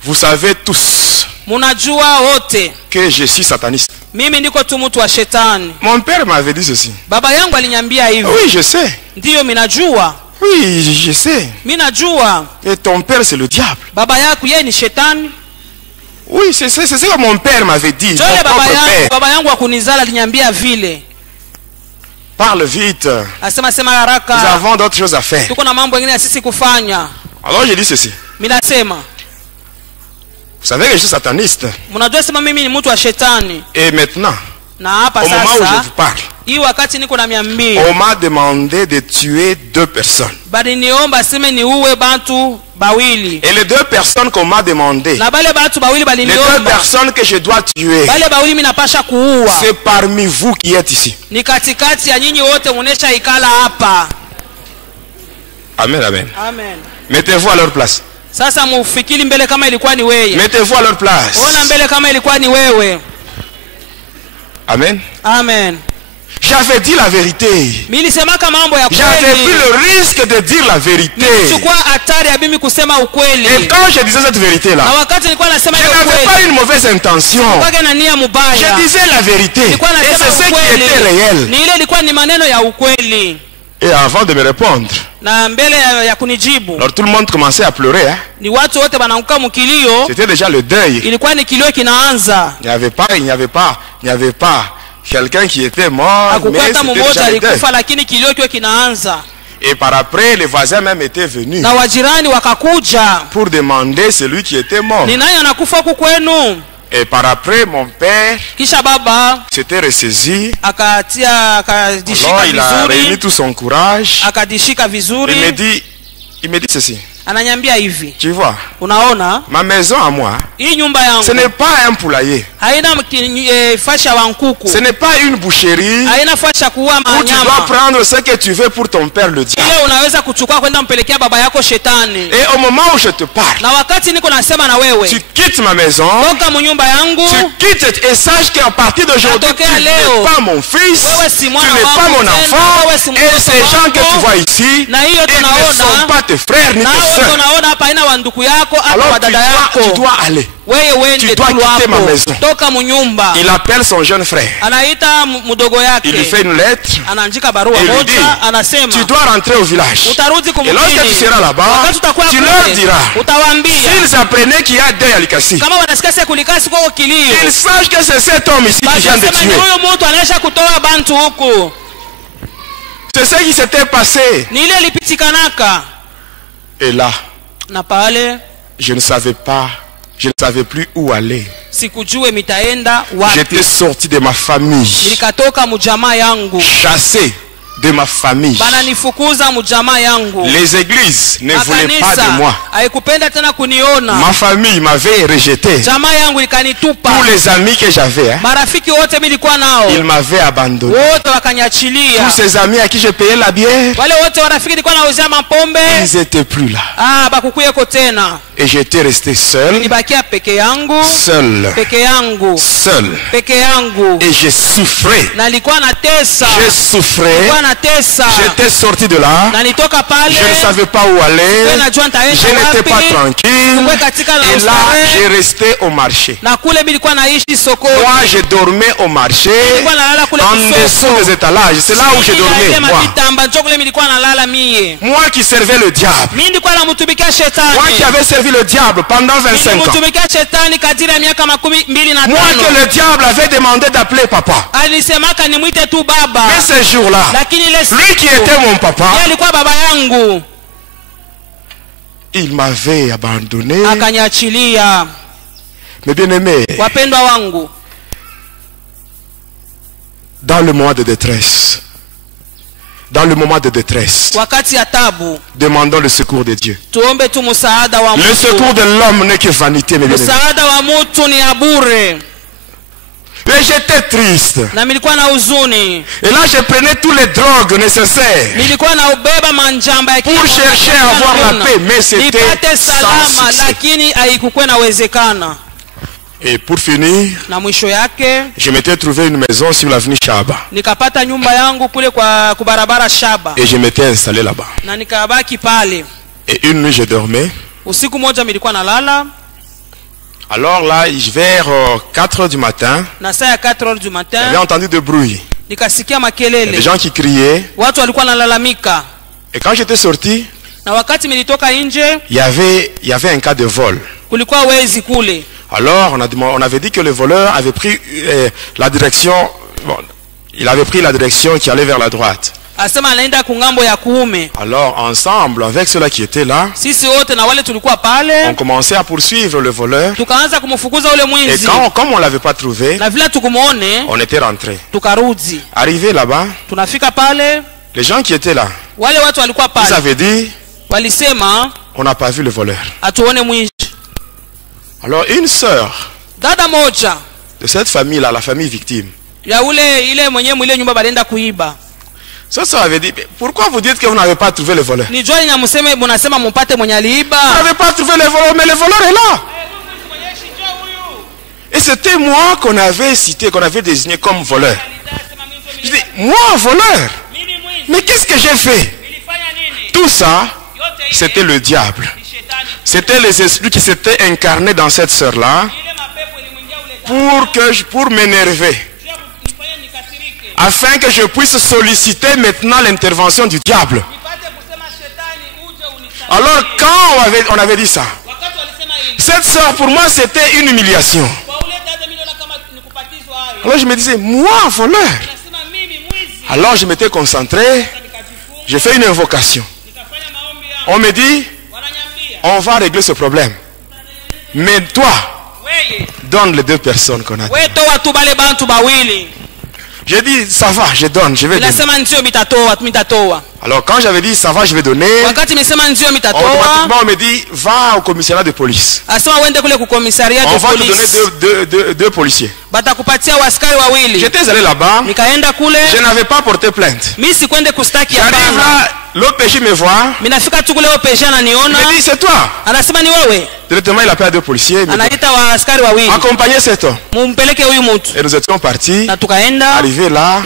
Vous savez tous que je suis sataniste. Mon père m'avait dit ceci. Oui, je sais. Oui, je sais. Et ton père, c'est le diable. Oui, c'est ce que mon père m'avait dit. Parle vite. Nous avons d'autres choses à faire. Alors j'ai dit ceci. Vous savez que je suis sataniste. Et maintenant, au moment où je vous parle, on m'a demandé de tuer 2 personnes. Et les 2 personnes qu'on m'a demandé, les 2 personnes que je dois tuer, c'est parmi vous qui êtes ici. Amen, amen. Mettez-vous à leur place. Mettez-vous à leur place. Amen. Amen. J'avais dit la vérité. J'avais pris le risque de dire la vérité. Et quand je disais cette vérité-là, je n'avais pas une mauvaise intention. Je disais la vérité. Et c'est ce qui était réel. Et avant de me répondre, alors tout le monde commençait à pleurer, hein? C'était déjà le deuil. Il n'y avait pas quelqu'un qui était mort, mais c'était déjà le deuil. Et par après, les voisins même étaient venus pour demander celui qui était mort. Et par après, mon père s'était ressaisi. Alors il a réuni tout son courage. Il me dit ceci. Ananiambia hivi. Tu vois? Unaona? Ma maison à moi. Hii nyumba yangu. Ce n'est pas un poulailler. Haina fasha wa nkuku. Ce n'est pas une boucherie. Haina fasha kuua manyama. Où tu dois prendre ce que tu veux pour ton père le diable. Ile unaweza kuchukua kwenda mpelekea baba yako shetani. Et au moment où je te parle. Na wakati niko nasema na wewe. Tu quittes ma maison. Toka mnyumba yangu. Tu quittes et sache qu'à partir d'aujourd'hui tu n'es pas mon fils. Tu n'es pas mon enfant. Et ces gens que tu vois ici, ils ne sont pas tes frères ni tes sœurs. Alors tu dois aller. Tu dois quitter ma maison. Il appelle son jeune frère. Il lui fait une lettre. Et il lui dit, tu dois rentrer au village. Et lorsque tu seras là-bas, tu leur diras, s'ils apprenaient qu'il y a deuil à Likasi, qu'ils sachent que c'est cet homme ici qui vient de tuer. C'est ce qui s'était passé. Et là, je ne savais pas, je ne savais plus où aller. J'étais sorti de ma famille, chassé de ma famille. Les églises ne voulaient pas de moi. Ma famille m'avait rejeté. Tous les amis que j'avais, ils m'avaient abandonné. Tous ces amis à qui je payais la bière, ils n'étaient plus là. Et j'étais resté seul. Seul. Et je souffrais. Je souffrais. J'étais sorti de là. Je ne savais pas où aller. Je n'étais pas tranquille. Et là, j'ai resté au marché. Moi, je dormais au marché. En dessous des étalages. C'est là où je dormais. Moi qui servais le diable. Moi qui avais servi le diable pendant 25 ans. Moi que le diable avait demandé d'appeler papa. Mais ce jour-là, lui qui était mon papa, il m'avait abandonné. Mes bien-aimés, dans le moment de détresse, demandons le secours de Dieu. Le secours de l'homme n'est que vanité, mes bien-aimés. Et j'étais triste. Et là je prenais tous les drogues nécessaires pour chercher à avoir la paix, mais c'était sans succès. Et pour finir, je m'étais trouvé une maison sur l'avenue Shaba. Et je m'étais installé là-bas. Et une nuit je dormais. Alors là, vers 4 h du matin, j'avais entendu des bruits. Des gens qui criaient. Et quand j'étais sorti, il y avait un cas de vol. Alors on avait dit que le voleur avait pris la direction, il avait pris la direction qui allait vers la droite. Alors ensemble avec ceux-là qui étaient là, on commençait à poursuivre le voleur. Et comme on ne l'avait pas trouvé, on était rentré. Arrivé là-bas, les gens qui étaient là, ils avaient dit, on n'a pas vu le voleur. Alors une sœur de cette famille-là, la famille victime, ça avait dit, pourquoi vous dites que vous n'avez pas trouvé le voleur? Vous n'avez pas trouvé le voleur, mais le voleur est là. Et c'était moi qu'on avait cité, qu'on avait désigné comme voleur. Je dis, moi voleur? Mais qu'est-ce que j'ai fait? Tout ça, c'était le diable. C'était les esprits qui s'étaient incarnés dans cette sœur-là pour m'énerver. Afin que je puisse solliciter maintenant l'intervention du diable. Alors quand on avait dit ça, cette sœur pour moi c'était une humiliation. Alors je me disais, moi voleur? Alors je m'étais concentré, j'ai fait une invocation. On me dit, on va régler ce problème. Mais toi, donne les 2 personnes qu'on a dit. J'ai dit, ça va, je donne, je vais donner. Alors quand j'avais dit ça va, je vais donner, automatiquement on me dit va au commissariat de police. On va te donner deux policiers. J'étais allé là-bas, je n'avais pas porté plainte. J'arrive là, l'OPJ me voit, il me dit c'est toi. Directement il appelle deux policiers, accompagnez cet homme. Et nous étions partis, arrivés là,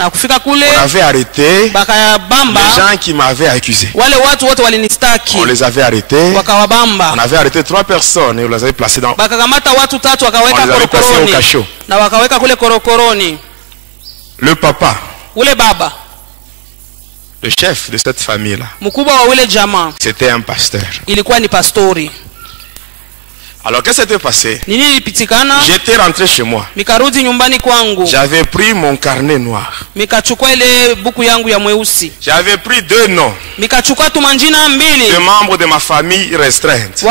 on avait arrêté les gens qui m'avaient accusé. On les avait arrêtés, on avait arrêté 3 personnes et on les avait placés dans... On les avait placés au cachot. Le papa, le chef de cette famille-là, c'était un pasteur. Alors qu'est-ce qui s'était passé? J'étais rentré chez moi. J'avais pris mon carnet noir. J'avais pris 2 noms de membres de ma famille restreinte.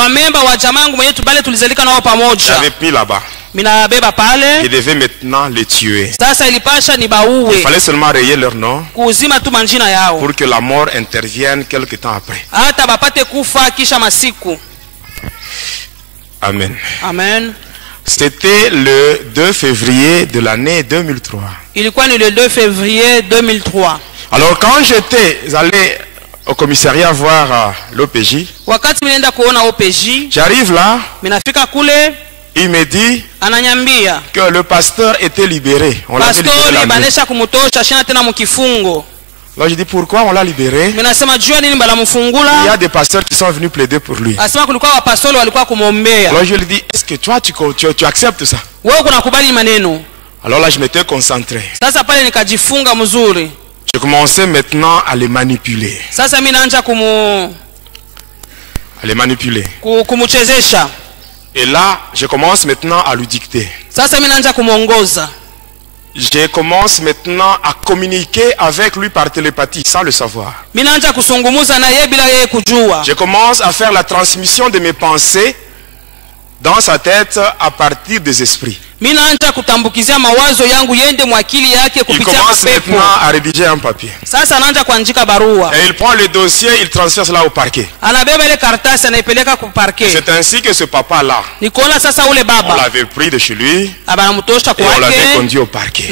J'avais mis là-bas. Je devais maintenant les tuer. Il fallait seulement rayer leur nom pour que la mort intervienne quelque temps après. Amen. Amen. C'était le 2 février de l'année 2003. Il est le 2 février 2003. Alors quand j'étais allé au commissariat voir l'OPJ, j'arrive là, il me dit que le pasteur était libéré. On l'avait libéré la nuit. Alors je dis pourquoi on l'a libéré? Il y a des pasteurs qui sont venus plaider pour lui. Alors je lui dis, est-ce que toi tu acceptes ça? Alors là je m'étais concentré. Je commençais maintenant à les manipuler. Et là je commence maintenant à lui dicter. Je commence maintenant à communiquer avec lui par télépathie sans le savoir. Je commence à faire la transmission de mes pensées dans sa tête à partir des esprits. Il commence maintenant à rédiger un papier. Et il prend le dossier, il transfère cela au parquet. C'est ainsi que ce papa-là, on l'avait pris de chez lui et on l'avait conduit au parquet.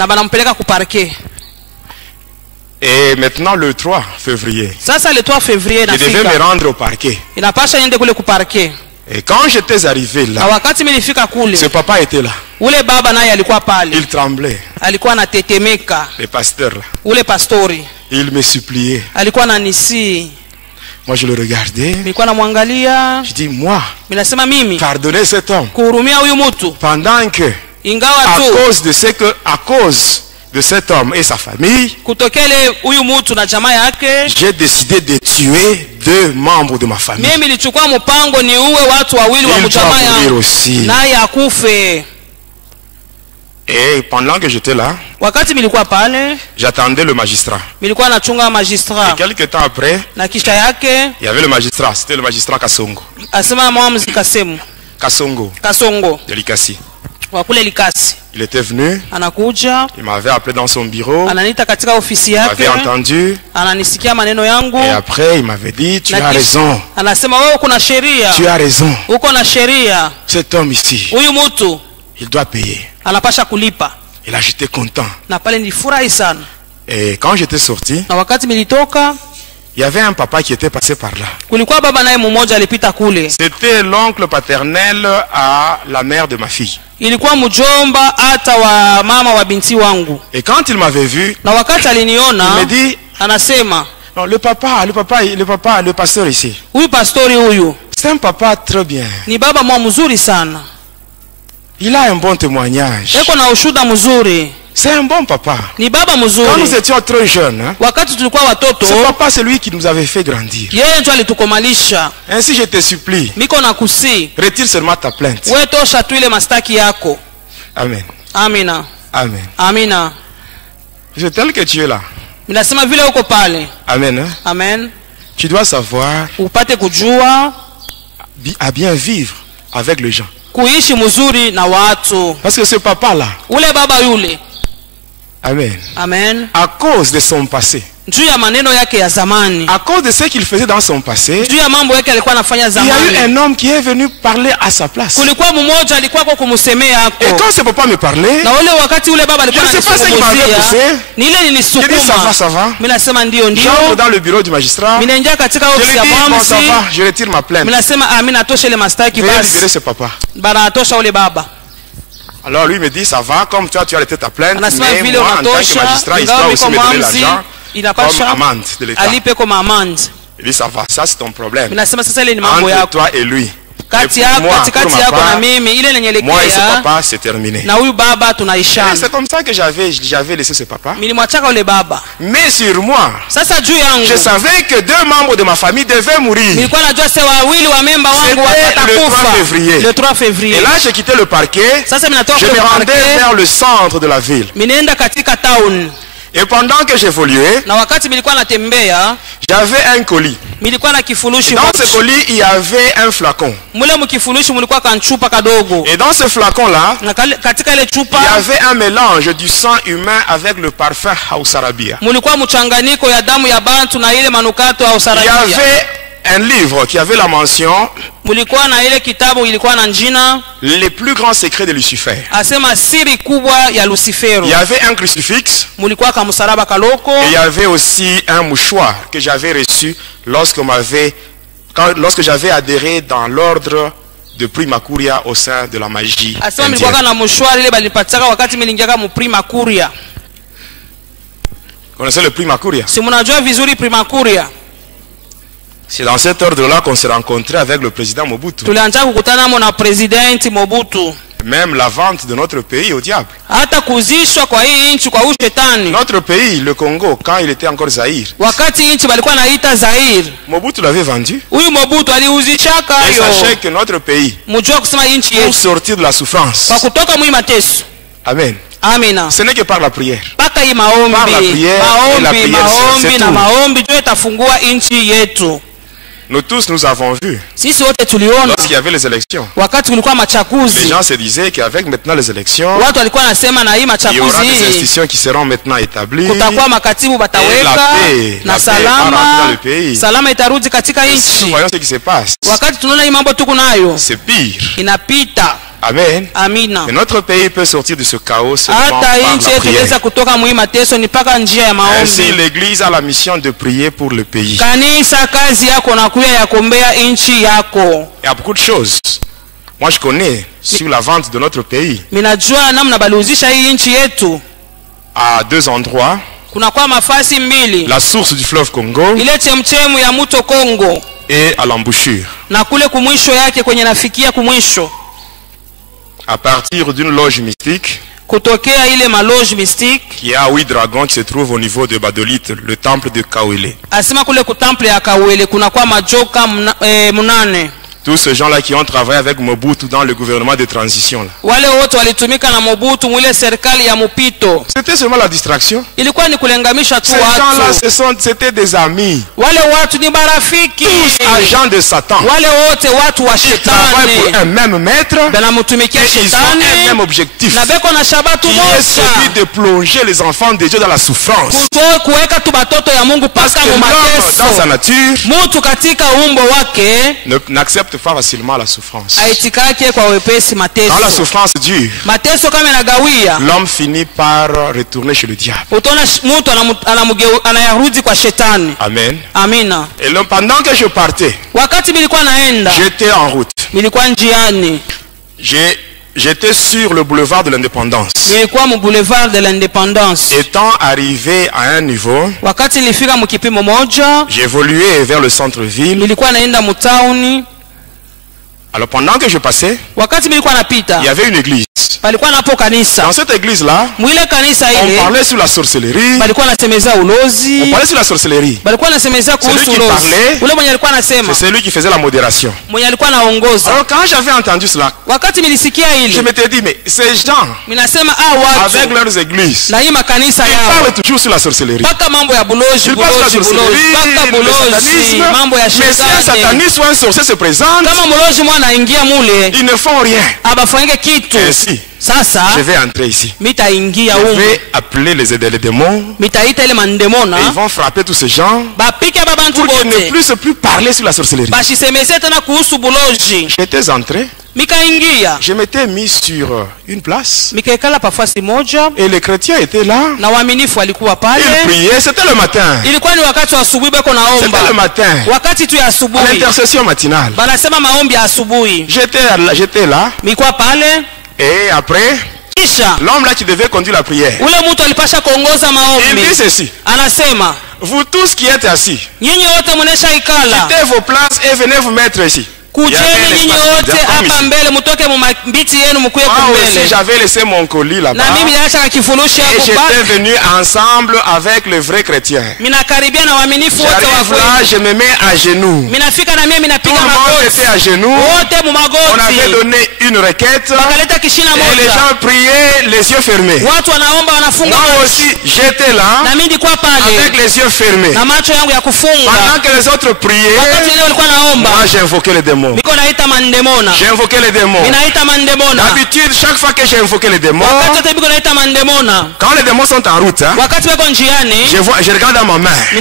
Et maintenant le 3 février, je devais me rendre au parquet. Et quand j'étais arrivé là, ce papa était là. Il tremblait. Le pasteur là. Il me suppliait. Moi je le regardais. Je dis moi, pardonnez cet homme. Pendant que, à cause de cet homme et sa famille, j'ai décidé de tuer 2 membres de ma famille. Il doit mourir aussi. Et pendant que j'étais là, j'attendais le magistrat. Et quelques temps après, il y avait le magistrat. C'était le magistrat Kasongo. Kasongo de Likasi. Il était venu, il m'avait appelé dans son bureau, il m'avait entendu, et après il m'avait dit, tu as raison, tu as raison, cet homme ici, il doit payer. Et là j'étais content. Et quand j'étais sorti, il y avait un papa qui était passé par là. C'était l'oncle paternel à la mère de ma fille. Et quand il m'avait vu, il me dit, non, le pasteur ici, c'est un papa très bien. Il a un bon témoignage. C'est un bon papa. Quand nous étions trop jeunes, ce papa c'est lui qui nous avait fait grandir. Ainsi je te supplie, retire seulement ta plainte. Amen. Amina. Amen. Amina. C'est tel que tu es là. Amen. Amen. Tu dois savoir à bien vivre avec les gens. Parce que ce papa là, Amen. Amen. À cause de son passé. À cause de ce qu'il faisait dans son passé, il y a eu un homme qui est venu parler à sa place. Et quand ce papa me parlait, je ne sais pas ce qu'il m'avait poussé. Je dis ça va. J'entre dans le bureau du magistrat. Je lui dis bon ça va, je retire ma plainte. Veuillez libérer ce papa. Alors lui me dit ça va, comme toi tu as été ta plainte, mais moi en tant que magistrat il doit aussi me donner l'argent comme amende de l'État. Il dit ça va, ça c'est ton problème. Entre toi et lui. Moi et ce papa c'est terminé. C'est comme ça que j'avais laissé ce papa. Mais sur moi, je savais que 2 membres de ma famille devaient mourir. C'était le 3 février. Et là j'ai quitté le parquet. Je me rendais vers le centre de la ville. Et pendant que j'évoluais, j'avais un colis. Et dans ce colis, il y avait un flacon. Et dans ce flacon-là, il y avait un mélange du sang humain avec le parfum Hausarabia. Il y avait un livre qui avait la mention les plus grands secrets de Lucifer. Il y avait un crucifix. Et il y avait aussi un mouchoir que j'avais reçu lorsque j'avais adhéré dans l'ordre de Primacuria au sein de la magie indienne. Vous connaissez le Primacuria? C'est dans cet ordre-là qu'on s'est rencontré avec le président Mobutu. Même la vente de notre pays au diable. Notre pays, le Congo, quand il était encore Zaïre, Mobutu l'avait vendu. Et sachez que notre pays, pour sortir de la souffrance, Amen. Ce n'est que par la prière. Par la prière et la prière, c'est tout. Nous tous, nous avons vu. Lorsqu'il y avait les élections, les gens se disaient qu'avec maintenant les élections, il y aura des institutions qui seront maintenant établies. Et la paix va rentrer dans le pays. Et si nous voyons ce qui se passe, c'est pire. Amen. Et notre pays peut sortir de ce chaos seulement par la prière. Ainsi, l'Église a la mission de prier pour le pays. Il y a beaucoup de choses. Moi, je connais sur la vente de notre pays. À 2 endroits. La source du fleuve Congo et à l'embouchure. À partir d'une loge mystique qui a 8 dragons qui se trouve au niveau de Badolite, le temple de Kawele. Tous ces gens-là qui ont travaillé avec Mobutu dans le gouvernement de transition. C'était seulement la distraction. Ces gens-là, c'était des amis. Tous agents de Satan. Ils travaillent pour un même maître. Et ils ont un même objectif. Qui est celui de plonger les enfants de Dieu dans la souffrance. Parce que l'homme, dans sa nature, n'accepte pas facilement la souffrance. Quand la souffrance dure, l'homme finit par retourner chez le diable. Amen. Et pendant que je partais, j'étais en route. J'étais sur le boulevard de l'Indépendance. Étant arrivé à un niveau, j'évoluais vers le centre-ville. Alors pendant que je passais, il y avait une église. Dans cette église-là, on parlait sur la sorcellerie. On parlait sur la sorcellerie. Celui qui parlait, c'est celui qui faisait la modération. Alors quand j'avais entendu cela, je m'étais dit, mais ces gens, avec leurs églises, ils parlent toujours sur la sorcellerie. Ils parlent sur la sorcellerie, le satanisme. Mais si un sataniste ou un sorcier se présente, ils ne font rien. Ainsi, je vais entrer ici. Je vais appeler les démons. Et ils vont frapper tous ces gens pour qu'ils ne puissent plus parler sur la sorcellerie. J'étais entré. Je m'étais mis sur une place. Et les chrétiens étaient là. Ils priaient. C'était le matin. C'était le matin. L'intercession matinale. J'étais là. Et après, l'homme là qui devait conduire la prière, il dit ceci: vous tous qui êtes assis, quittez vos places et venez vous mettre ici. J'avais laissé mon colis là-bas et j'étais venu ensemble avec les vrais chrétiens. J'arrive là, je me mets à genoux. Tout le monde était à genoux. On avait donné une requête et les gens priaient les yeux fermés. Moi aussi j'étais là avec les yeux fermés. Pendant que les autres priaient, moi j'ai invoqué les démons. J'ai invoqué les démons. D'habitude, chaque fois que j'ai invoqué les démons, quand les démons sont en route, je regarde dans ma main. Je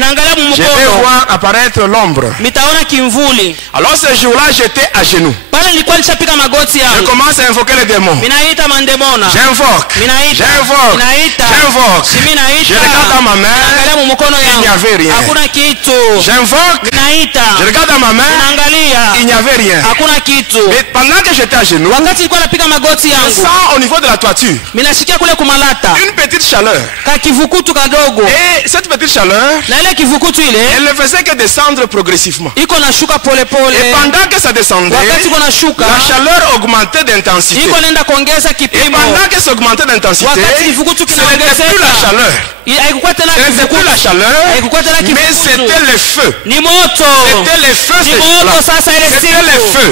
vais voir apparaître l'ombre. Alors ce jour-là, j'étais à genoux. Je commence à invoquer les démons. J'invoque. Je regarde dans ma main. Il n'y avait rien. J'invoque. Je regarde dans ma main. Il n'y avait rien. Mais pendant que j'étais à genoux, je sens au niveau de la toiture une petite chaleur. Et cette petite chaleur, elle ne faisait que descendre progressivement. Et pendant que ça descendait, la chaleur augmentait d'intensité. Et pendant que ça augmentait d'intensité, ce n'était plus la chaleur. Ce n'était plus la chaleur, mais c'était le feu. C'était le feu. C'était le feu.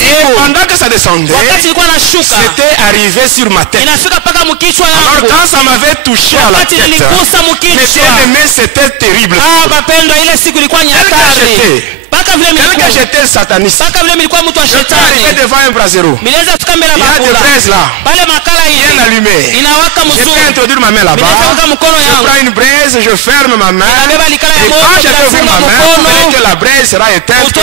Et pendant que ça descendait, c'était arrivé sur ma tête. Alors quand ça m'avait touché à la tête, mes bien-aimés, c'était terrible. Tel que j'étais sataniste, je suis arrivé devant un brasero. Il y a des braises là, bien allumées. Je peux introduire ma main là-bas. Je prends une braise, je ferme ma main. Et quand je ouvre ma main, vous verrez que la braise sera éteinte.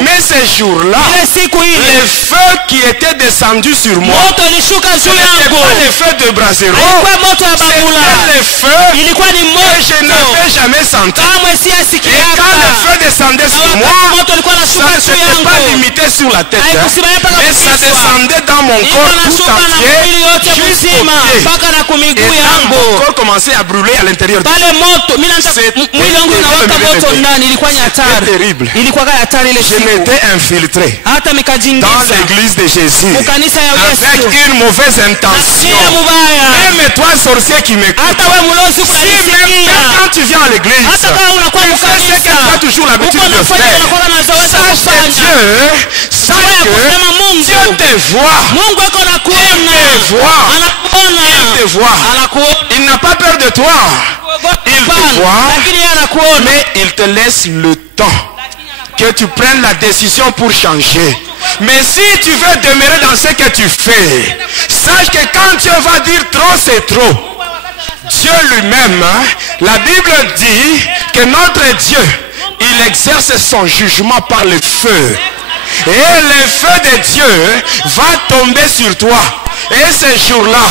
Mais ces jours-là, le feu qui était descendu sur moi, ce n'était pas le feu de brasero, c'était le feu que je n'avais jamais senti. Et quand le feu descendait sur moi, ça ne s'était pas limité sur la tête, mais ça descendait dans mon corps tout entier jusqu'au pied. Et là, mon corps commençait à brûler à l'intérieur. C'était terrible. Je m'étais infiltré dans l'église de Jésus avec une mauvaise intention. Même toi, sorcier qui m'écoute, si même quand tu viens à l'église, tu fais ce que tu as toujours l'habitude de faire, sache que Dieu te voit. Il te voit. Il n'a pas peur de toi. Il te voit, mais il te laisse le temps que tu prennes la décision pour changer. Mais si tu veux demeurer dans ce que tu fais, sache que quand Dieu va dire trop, c'est trop. Dieu lui-même, la Bible dit que notre Dieu, il exerce son jugement par le feu. Et le feu de Dieu va tomber sur toi. Et ces jours-là,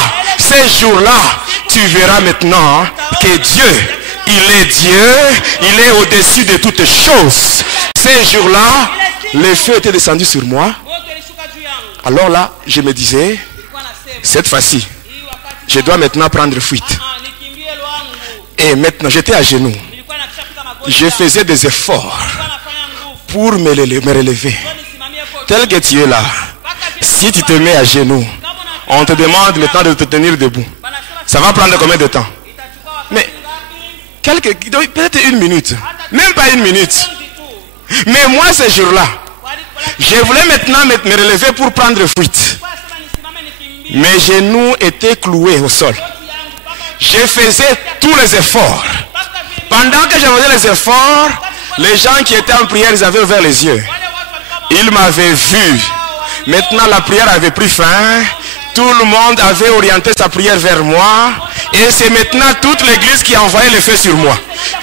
tu verras maintenant que Dieu, il est Dieu, il est au-dessus de toutes choses. Ces jours-là, le feu était descendu sur moi. Alors là, je me disais, cette fois-ci, je dois maintenant prendre fuite. Et maintenant, j'étais à genoux. Je faisais des efforts pour me relever. Tel que tu es là, si tu te mets à genoux, on te demande maintenant de te tenir debout. Ça va prendre combien de temps? Mais, peut-être une minute. Même pas une minute. Mais moi, ce jour-là, je voulais maintenant me relever pour prendre fuite. Mes genoux étaient cloués au sol. Je faisais tous les efforts. Pendant que je faisais les efforts, les gens qui étaient en prière, ils avaient ouvert les yeux. Ils m'avaient vu. Maintenant, la prière avait pris fin. Tout le monde avait orienté sa prière vers moi. Et c'est maintenant toute l'église qui envoyait le feu sur moi.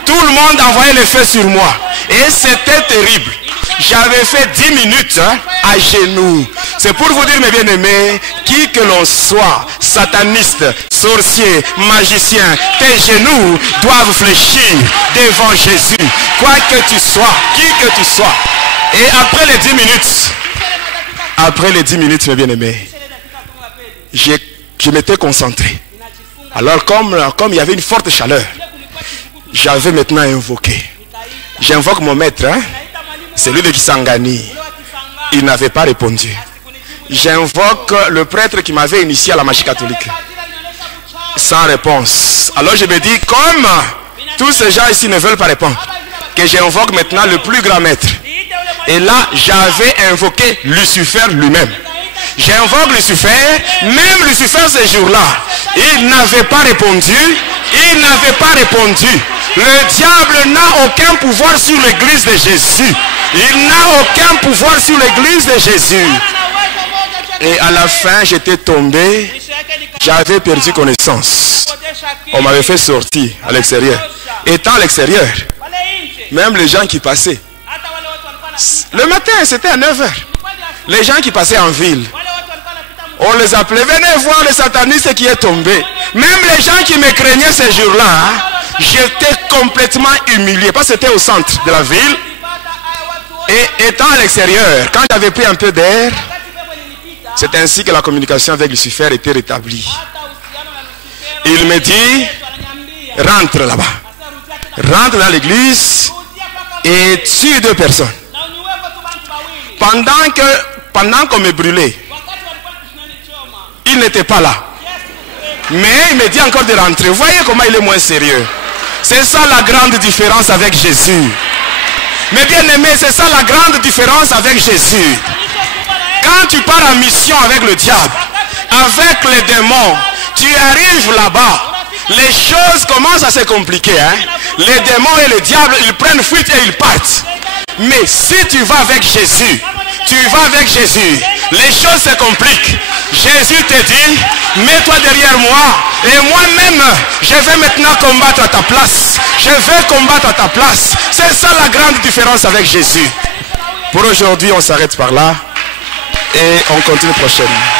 Tout le monde envoyait le feu sur moi. Et c'était terrible. J'avais fait 10 minutes à genoux. C'est pour vous dire, mes bien-aimés, qui que l'on soit, sataniste, sorcier, magicien, tes genoux doivent fléchir devant Jésus. Quoi que tu sois, qui que tu sois. Et après les 10 minutes, mes bien-aimés, je m'étais concentré. Alors comme il y avait une forte chaleur, j'avais maintenant invoqué. J'invoque mon maître, celui de Kisangani. Il n'avait pas répondu. J'invoque le prêtre qui m'avait initié à la magie catholique. Sans réponse. Alors je me dis, comme tous ces gens ici ne veulent pas répondre, que j'invoque maintenant le plus grand maître. Et là, j'avais invoqué Lucifer lui-même. J'invoque Lucifer, même Lucifer ce jour-là, il n'avait pas répondu. Il n'avait pas répondu. Le diable n'a aucun pouvoir sur l'église de Jésus. Il n'a aucun pouvoir sur l'église de Jésus. Et à la fin, j'étais tombé. J'avais perdu connaissance. On m'avait fait sortir à l'extérieur. Étant à l'extérieur, même les gens qui passaient. Le matin, c'était à 9h. Les gens qui passaient en ville, on les appelait, venez voir le sataniste qui est tombé. Même les gens qui me craignaient ces jours-là, j'étais complètement humilié. Parce que c'était au centre de la ville. Et étant à l'extérieur, quand j'avais pris un peu d'air, c'est ainsi que la communication avec Lucifer était rétablie. Il me dit, rentre là-bas. Rentre dans l'église et tue 2 personnes. Pendant qu'on me brûlait, il n'était pas là. Mais il me dit encore de rentrer. Vous voyez comment il est moins sérieux. C'est ça la grande différence avec Jésus. Mais bien aimé, c'est ça la grande différence avec Jésus. Quand tu pars en mission avec le diable, avec les démons, tu arrives là-bas, les choses commencent à se compliquer. Les démons et le diable, ils prennent fuite et ils partent. Mais si tu vas avec Jésus, les choses se compliquent. Jésus te dit, mets-toi derrière moi et moi-même, je vais maintenant combattre à ta place. Je vais combattre à ta place. C'est ça la grande différence avec Jésus. Pour aujourd'hui, on s'arrête par là et on continue prochainement.